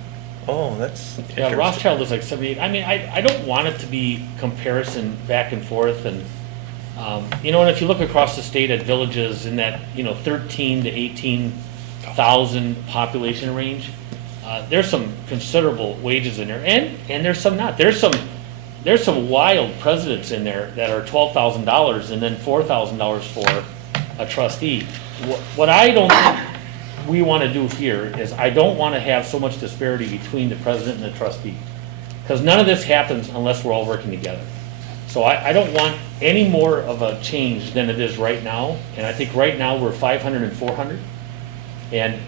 oh, that's Yeah, interesting. Rothschild is like 78. I mean, I don't want it to be comparison back and forth, and and if you look across the state at villages in that 13 to 18,000 population range, there's some considerable wages in there, and there's some not. There's some wild presidents in there that are $12,000 and then $4,000 for a trustee. What I don't think we want to do here is I don't want to have so much disparity between the president and the trustee, because none of this happens unless we're all working together. So I don't want any more of a change than it is right now, and I think right now we're 500 and 400, and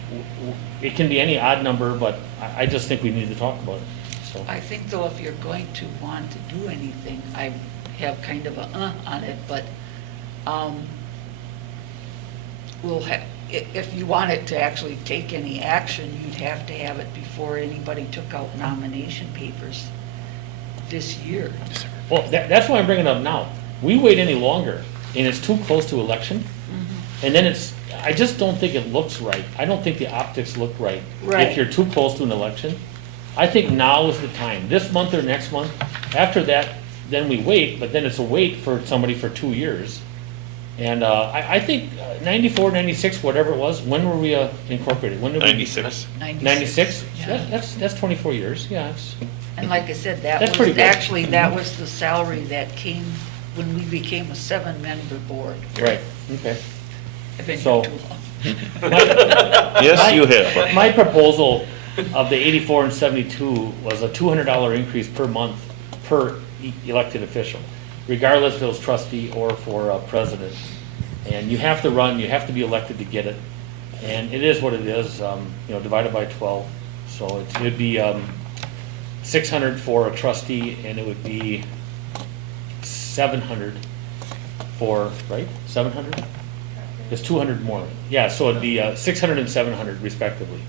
it can be any odd number, but I just think we need to talk about it. So I think though, if you're going to want to do anything, I have kind of a on it, but we'll have, if you wanted to actually take any action, you'd have to have it before anybody took out nomination papers this year. well, that's why I'm bringing it up now. We wait any longer, and it's too close to election, and then I just don't think it looks right. I don't think the optics look right. Right. If you're too close to an election. I think now is the time, this month or next month. After that, then we wait, but then it's a wait for somebody for 2 years. And I think 94, 96, whatever it was, when were we incorporated? When did we? 96. 96? Yeah. That's 24 years, yeah. And like I said, That's that pretty was, good. actually, that was the salary that came when we became a 7-member board. Right, okay. I've been So- here too long. Yes, you have. My proposal of the 84 and 72 was a $200 increase per month per elected official, regardless if it was trustee or for president. And you have to run, you have to be elected to get it. And it is what it is, divided by 12. So it would be 600 for a trustee, and it would be 700 for, right? 700? It's 200 more. Yeah, so it'd be 600 and 700 respectively.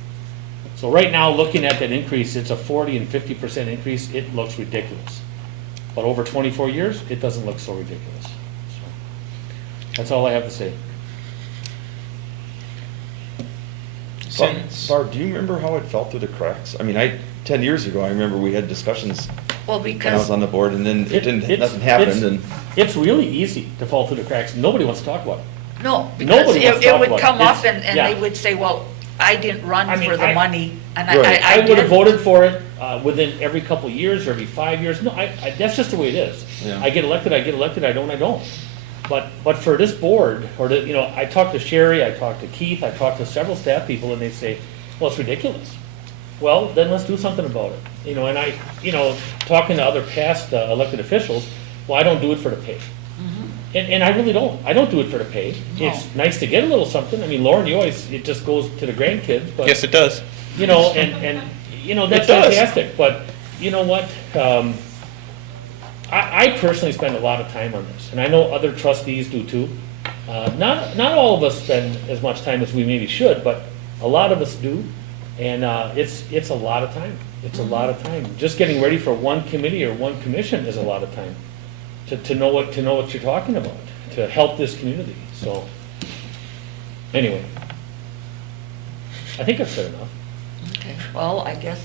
So right now, looking at that increase, it's a 40 and 50% increase. It looks ridiculous. But over 24 years, it doesn't look so ridiculous. So that's all I have to say. Barb, do you remember how it fell through the cracks? I mean, 10 years ago, I remember we had discussions Well, when I was because, on the board, and then It's- nothing happened, it's- and. It's really easy to fall through the cracks. Nobody wants to talk about it. no, because Nobody wants to it talk would about it. come up It's- and yeah. they would say, well, I didn't run I mean, for the I- money, and Right. I would have didn't. voted for it within every couple of years or every 5 years. No, that's just the way it is. Yeah. I get elected, I don't. But for this board, or I talked to Sherry, I talked to Keith, I talked to several staff people, and they say, well, it's ridiculous. Well, then let's do something about it. And talking to other past elected officials, well, I don't do it for the pay. And I really don't. I don't do it for the pay. It's nice to get a little something. I mean, Lauren, it just goes to the grandkids, but. Yes, it does. That's does. fantastic, but you know what? I personally spend a lot of time on this, and I know other trustees do too. Not all of us spend as much time as we maybe should, but a lot of us do, and it's a lot of time. It's a lot of time. Just getting ready for one committee or one commission is a lot of time to know what you're talking about, to help this community. So anyway, I think I've said enough. Okay, well, I guess,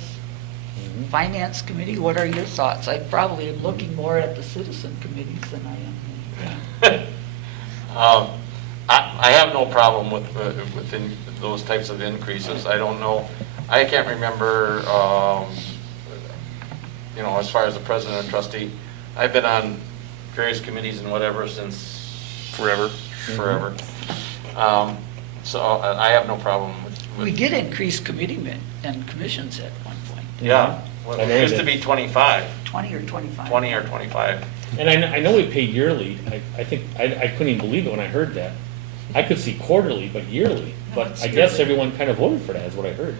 Finance Committee, what are your thoughts? I probably am looking more at the citizen committees than I am. I have no problem with those types of increases. I don't know, I can't remember, as far as the president and trustee, I've been on various committees and whatever since. Forever. Forever. So I have no problem with. We did increase committeemen and commissions at one point, Yeah, well, I know it used that. to be 25, 20 or 25. 20 or 25. And I know we pay yearly. I think, I couldn't even believe it when I heard that. I could see quarterly, but yearly. No, But it's I guess yearly. everyone kind of voted for that, is what I heard.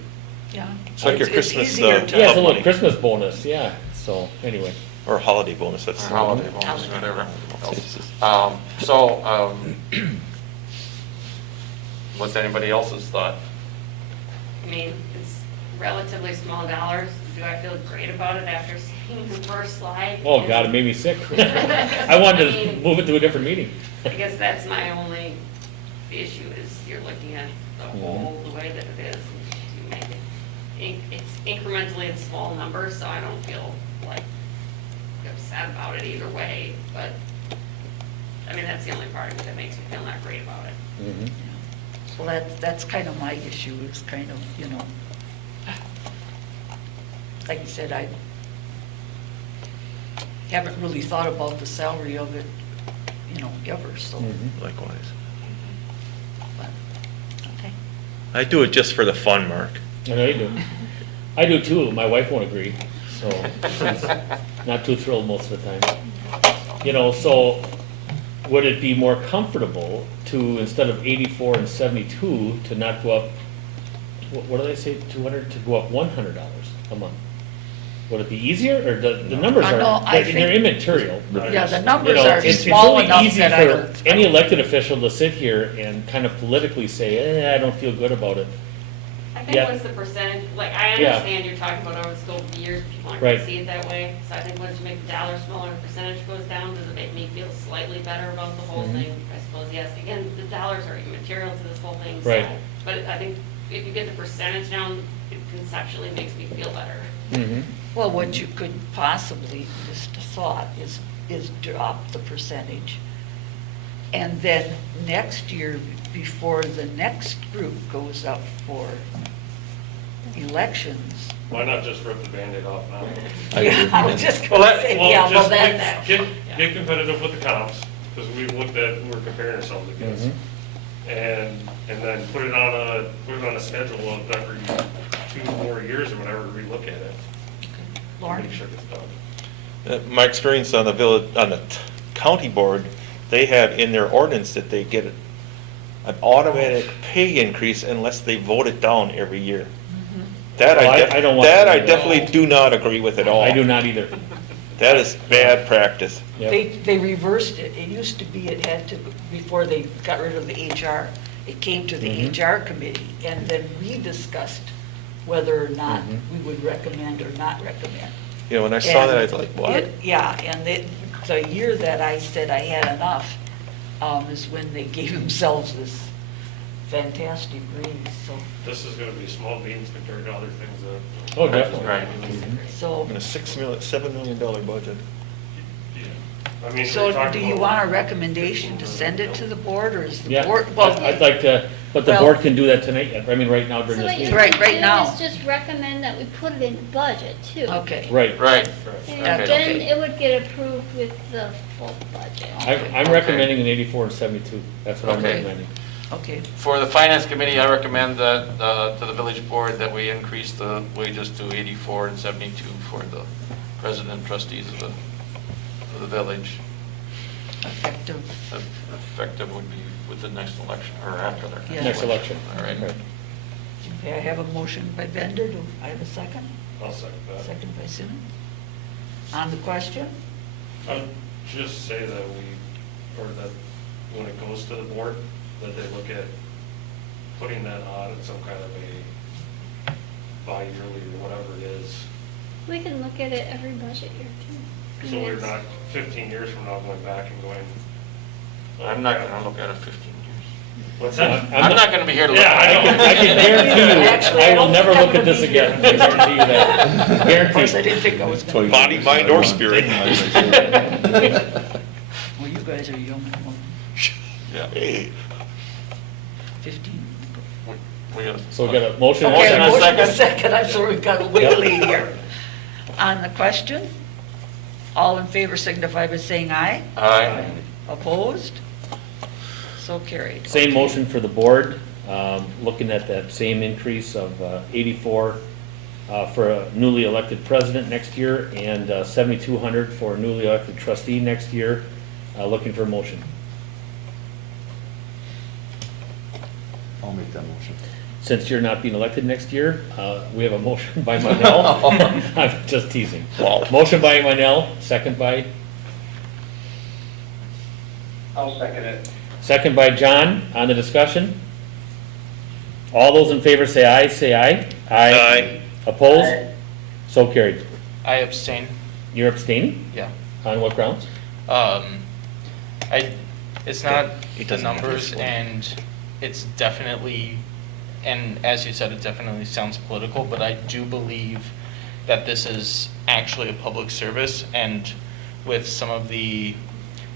Yeah. It's like your It's Christmas, easier to- Yeah, it's a Club little money. Christmas bonus, yeah. So, anyway. Or holiday bonus, that's. Or holiday bonus, Holiday. whatever It's- else. What's anybody else's thought? I mean, it's relatively small dollars. Do I feel great about it after seeing the first slide? Oh, God, it made me sick. I wanted I to mean- move it to a different meeting. I guess that's my only issue, is you're looking at the whole, the way that it is, and you make it, it's incrementally, it's small numbers, so I don't feel like upset about it either way, but, I mean, that's the only part of it that makes me feel not great about it. Mhm. Well, that's kind of my issue, is kind of, like you said, I haven't really thought about the salary of it, ever, so. Mhm. Likewise. But, okay. I do it just for the fun, Mark. I know you do. I do too. My wife won't agree, so she's not too thrilled most of the time. So would it be more comfortable to, instead of 84 and 72, to not go up, what do they say, 200, to go up $100 a month? Would it be easier, or the numbers No, are, I they're think- immaterial? Yeah, the numbers are It's small really enough easy that I for don't. any elected official to sit here and kind of politically say, I don't feel good about it. I think Yeah. what's the percentage, like, I Yeah. understand you're talking about over the scope of years, people aren't Right. gonna see it that way. So I think once you make the dollar smaller, the percentage goes down, does it make me feel slightly better about the whole Mhm. thing? I suppose, yes, again, the dollars are immaterial to this whole thing, so. Right. But I think if you get the percentage down, it conceptually makes me feel better. Mhm. Well, what you could possibly, just a thought, is drop the percentage And then next year, before the next group goes up for elections. Why not just rip the Band-Aid off now? Yeah, I was just Well, gonna that- say, Well, yeah, well, just that's, get competitive with the comps, because we've looked at, we're comparing ourselves against. Mhm. And then put it on a schedule of every 2 more years or whatever, relook at it. Lauren? Make sure it's done. My experience on the village, on the county board, they have in their ordinance that they get an automatic pay increase unless they vote it down every year. That Well, I, I don't want that to I do that. definitely do not agree with at all. I do not either. That is bad practice. Yep. They reversed it. It used to be it had to, before they got rid of the HR, it came to the Mhm. HR committee, and then we discussed whether or not Mhm. we would recommend or not recommend. You know, when I saw that, I was And like, what? Yeah, and the year that I said I had enough, is when they gave themselves this fantastic raise, so, This is gonna be small beans compared to other things that. Oh, definitely. Right. so. In a $7 million budget. Yeah. I mean, So we talked do you about- want a recommendation to send it to the board, or is the Yeah, board? Well, I'd like to, but the Well- board can do that tonight, I mean, right now So during this what you meeting. Right, could right do now. is just recommend that we put it in the budget too. Okay. Right. Right. And Okay. then it would get approved with the full budget. I'm recommending an 84 and 72, that's what I'm Okay. recommending. Okay, For the finance committee, I recommend that, to the village board that we increase the wages to 84 and 72 for the president trustees of the village. effective. Effective would be with the next election, or after that. Yeah. Next election. All right. Okay, I have a motion by Bender, do I have a second? I'll second that. Second by Simmons. On the question? I'd just say that or that when it goes to the board, that they look at putting that on at some kind of a bi-yearly or whatever it is. We can look at it every budget year too. So we're not 15 years from now going back and going. "Oh, I'm not crap." gonna look at it 15 years. What's that? I'm not gonna be here to look Yeah, I at know. it. I can guarantee you, Actually, I I will don't never think look I'm at this gonna be again, I guarantee you that, Of course, I guaranteed. didn't think I was gonna. Body, mind, or spirit. Well, you guys are young and well, Yeah. Hey, 15. We gotta- So we got a motion and a Okay, second. motion second. a second, I'm sorry, we've got a way late here. On the question, all in favor signify by saying aye. Aye. Opposed? So carried. Same Okay. motion for the board, looking at that same increase of 84 for a newly elected president next year, and 7,200 for a newly elected trustee next year. Looking for a motion. I'll make that motion. Since you're not being elected next year, we have a motion by Manel. I'm just teasing. Motion by Manel, second by, I'll second it. second by John. On the discussion? All those in favor say aye, say aye. Aye. Opposed? So carried. I abstain, You're abstaining? yeah. On what grounds? It's not He the doesn't have numbers, this one. and it's definitely, and as you said, it definitely sounds political, but I do believe that this is actually a public service, and with some of the,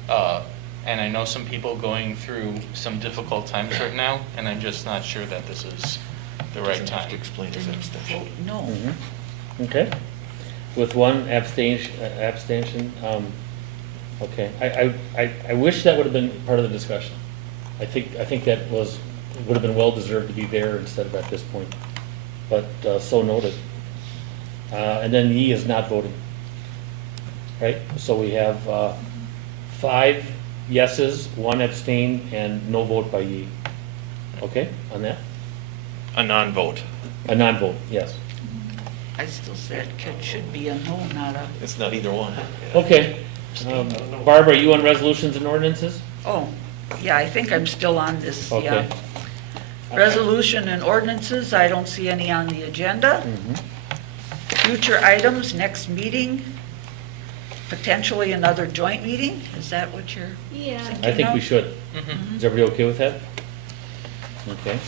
and I know some people going through some difficult times right now, and I'm just not sure that this is the right Doesn't have time. to explain his abstention. Vote no. Mhm. Okay. With one abstention, okay. I wish that would have been part of the discussion. I think that would have been well-deserved to be there instead of at this point. But, so noted. And then Yi is not voting. Right? So we have 5 yeses, 1 abstain, and no vote by Yi. Okay, on that? A non-vote. A non-vote, yes. I still said it should be a no, not a, It's not either one. Okay. Barbara, are you on resolutions and ordinances? oh, yeah, I think I'm still on this, yeah. Okay. Resolution and ordinances, I don't see any on the agenda. Mhm. Future items, next meeting, potentially another joint meeting, is that what you're Yeah. thinking I think we of? should. Mhm. Is everybody okay with that? Okay.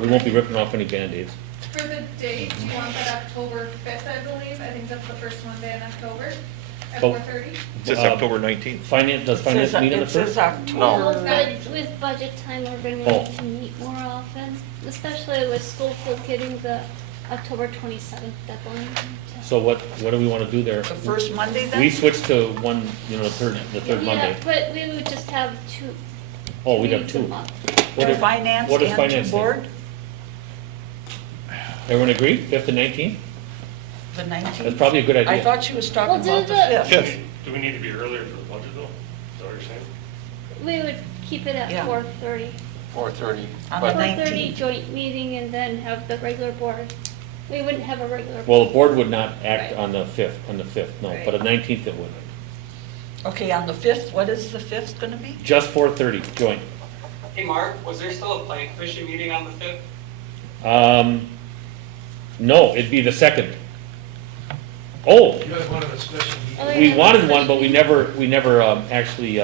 We won't be ripping off any Band-Aids. For the date, you want that October 5th, I believe. I think that's the first Monday in October. at Oh. 4:30? It says Uh, October 19th. Does finance meet on the It says first? October. No. With budget time, we're gonna Oh. need to meet more often, especially with school getting the October 27th deadline. So what do we wanna do there? The first Monday then? We switched to one, the third Yeah, Monday. but we would just have two. Oh, we'd have meetings a two. month. What To if- finance what does and finance to think? board, Everyone agree, 5th and 19th? the 19th? That's probably a good idea. I thought she was talking Well, do about the the- 5th. Fifth. Do we need to be earlier for the budget though? Is that what you're saying? We would keep it at Yeah. 4:30. 4:30. On the But 4:30 19th. joint meeting and then have the regular board. We wouldn't have a regular. Well, the board would not act Right. on the 5th, no, Right. but on the 19th it would. Okay, on the 5th, what is the 5th gonna be? Just 4:30 joint. Hey, Mark, was there still a planning commission meeting on the 5th? No, it'd be the 2nd. Oh, You guys wanted a special meeting? Oh, we yeah, wanted that's one, but we right. never actually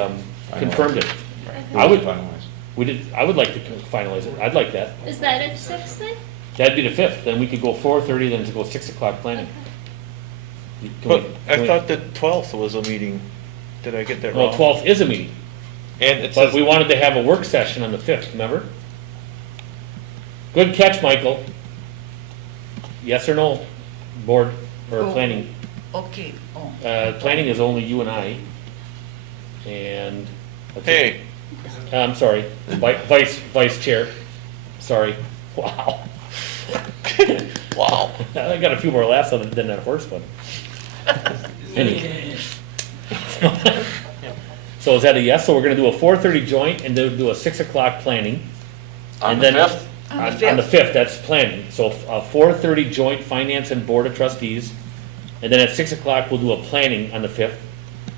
confirmed it. I would, I would like to finalize it, I'd like that. Is that at 6 then? That'd be the 5th, then we could go 4:30, then to go 6 o'clock planning. Okay. Can But we- I can we- thought the 12th was a meeting. Did I get that No, wrong? 12th is a meeting, And it but says, we wanted to have a work session on the 5th, remember? Good catch, Michael. Yes or no, board or Oh. planning? Okay, oh. Planning is only you and I, and. that's it. hey, I'm sorry, vice chair, sorry, wow. wow. I got a few more laughs on it than that first one. Anyway. So is that a yes? So we're gonna do a 4:30 joint and then do a 6 o'clock planning. On And the then 5th? On the 5th, that's planning. So 4:30 joint finance and board of trustees. And then at 6 o'clock, we'll do a planning on the 5th.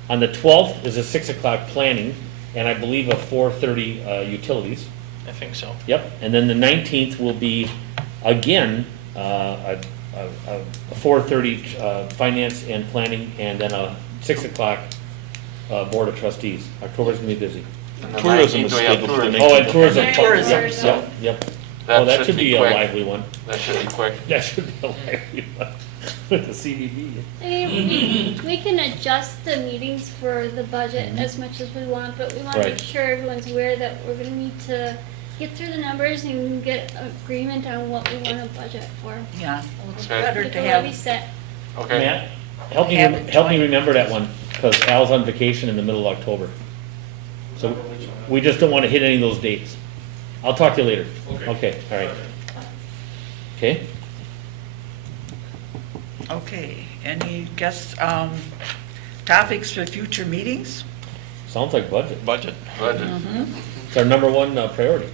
On the 12th is a 6 o'clock planning, and I believe a 4:30 utilities. I think so. Yep, and then the 19th will be, again, a 4:30 finance and planning, and then a 6 o'clock board of trustees. October's gonna be busy. And the Tourism 19th, is we have scheduled for the tourism. Oh, and tourism, Right. yep, Tourism. yep, yep. That Oh, that should should be be a quick. lively one. That should be quick. That should be a lively one. With the CBB. I mean, we can adjust the meetings for the budget Mhm. as much as we want, but we want to make Right. sure everyone's aware that we're going to need to get through the numbers and get agreement on what we want to budget for. Yeah, well, it's Okay. better Get to the have, levy set. Okay. Matt, help me, Have it help me joint. remember that one, because Al's on vacation in the middle of October. So we just don't want to hit any of those dates. I'll talk to you later. Okay, all right. Okay? okay, any guests, topics for future meetings? Sounds like budget. Budget. Budget. It's our number one priority.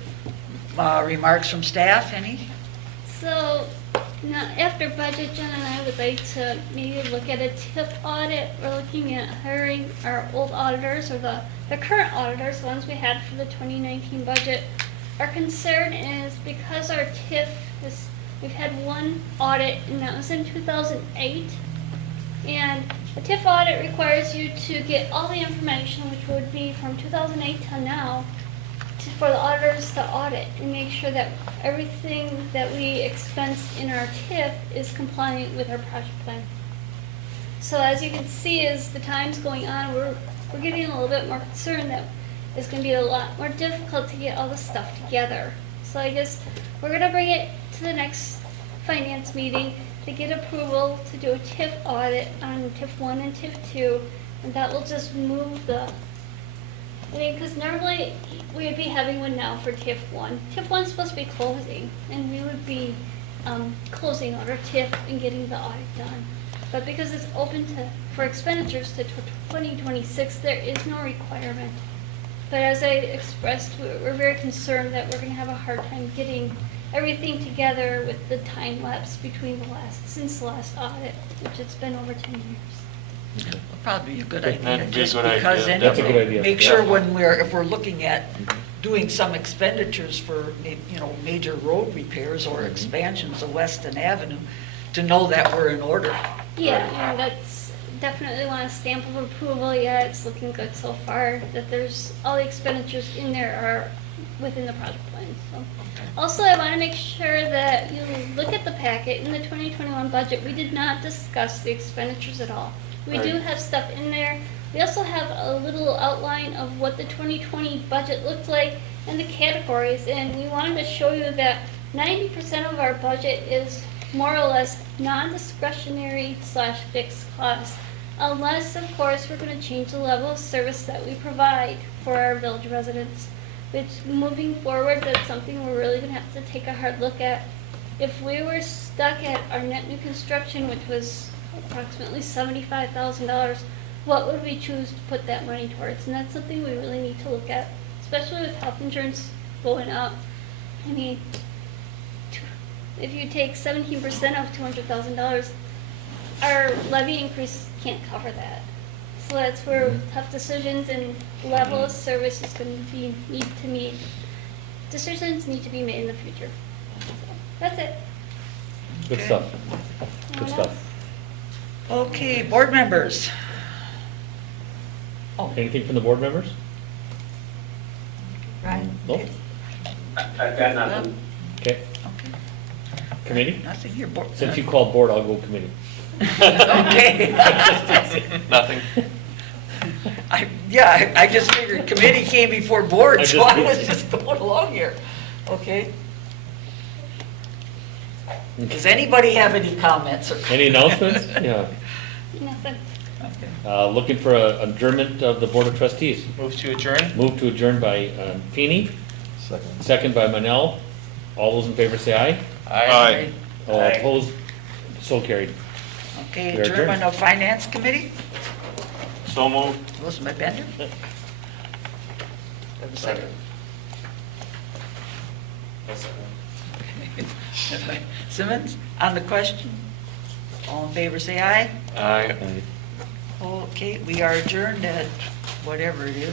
Remarks from staff, any? So, now, after budget, Jen and I would like to maybe look at a TIF audit. We're looking at hiring our old auditors, or the current auditors, the ones we had for the 2019 budget. Our concern is because our TIF is, we've had one audit, and that was in 2008. And a TIF audit requires you to get all the information, which would be from 2008 till now, for the auditors to audit and make sure that everything that we expense in our TIF is compliant with our project plan. So as you can see, as the time's going on, we're getting a little bit more concerned that it's gonna be a lot more difficult to get all the stuff together. So I guess we're gonna bring it to the next finance meeting to get approval to do a TIF audit on TIF 1 and TIF 2, and that will just move the, I mean, because normally we would be having one now for TIF 1. TIF 1's supposed to be closing, and we would be closing out our TIF and getting the audit done. But because it's open for expenditures to 2026, there is no requirement. But as I expressed, we're very concerned that we're going to have a hard time getting everything together with the time lapse between since the last audit, which it's been over 10 years. Would probably be a good idea, That'd be a just good idea, because definitely. That's a good idea. make sure Yeah. when if we're looking at doing some expenditures for, major road repairs or expansions of Weston Avenue, to know that we're in order. Yeah, and that's definitely want a stamp of approval. Yeah, it's looking good so far, that there's, all the expenditures in there are within the project plan, so. Also, I want to make sure that you look at the packet in the 2021 budget. We did not discuss the expenditures at all. We do have stuff in there. We also have a little outline of what the 2020 budget looked like and the categories, and we wanted to show you that 90% of our budget is more or less non-discretionary / fixed costs, unless, of course, we're going to change the level of service that we provide for our village residents, which moving forward, that's something we're really going to have to take a hard look at. If we were stuck at our net new construction, which was approximately $75,000, what would we choose to put that money towards? And that's something we really need to look at, especially with health insurance going up. I mean, if you take 17% of $200,000, our levy increase can't cover that. So that's where tough decisions and level of service is going to be decisions need to be made in the future. So that's it. Good Okay. stuff. Good Anyone stuff. else? Okay, board members. Oh, Anything from the board members? Ryan? No? Okay. I've got nothing. Okay. Okay. Committee? Nothing here, board. Since you called board, I'll go committee. Okay. Nothing. I just figured committee came before board, I so just- I was just going along here. Okay. Does anybody have any comments or? Any announcements? Yeah. Nothing. Okay. Looking for a adjournment of the Board of Trustees. Move to adjourn? Move to adjourn by Feeney, second by Manel. All those in favor say aye. Aye. All opposed, so carried. Okay, We are adjourned. adjournment of finance committee, So moved. motion by Bender. Have a second. Simmons, on the question, all in favor say aye. Aye. Okay, we are adjourned at whatever it is.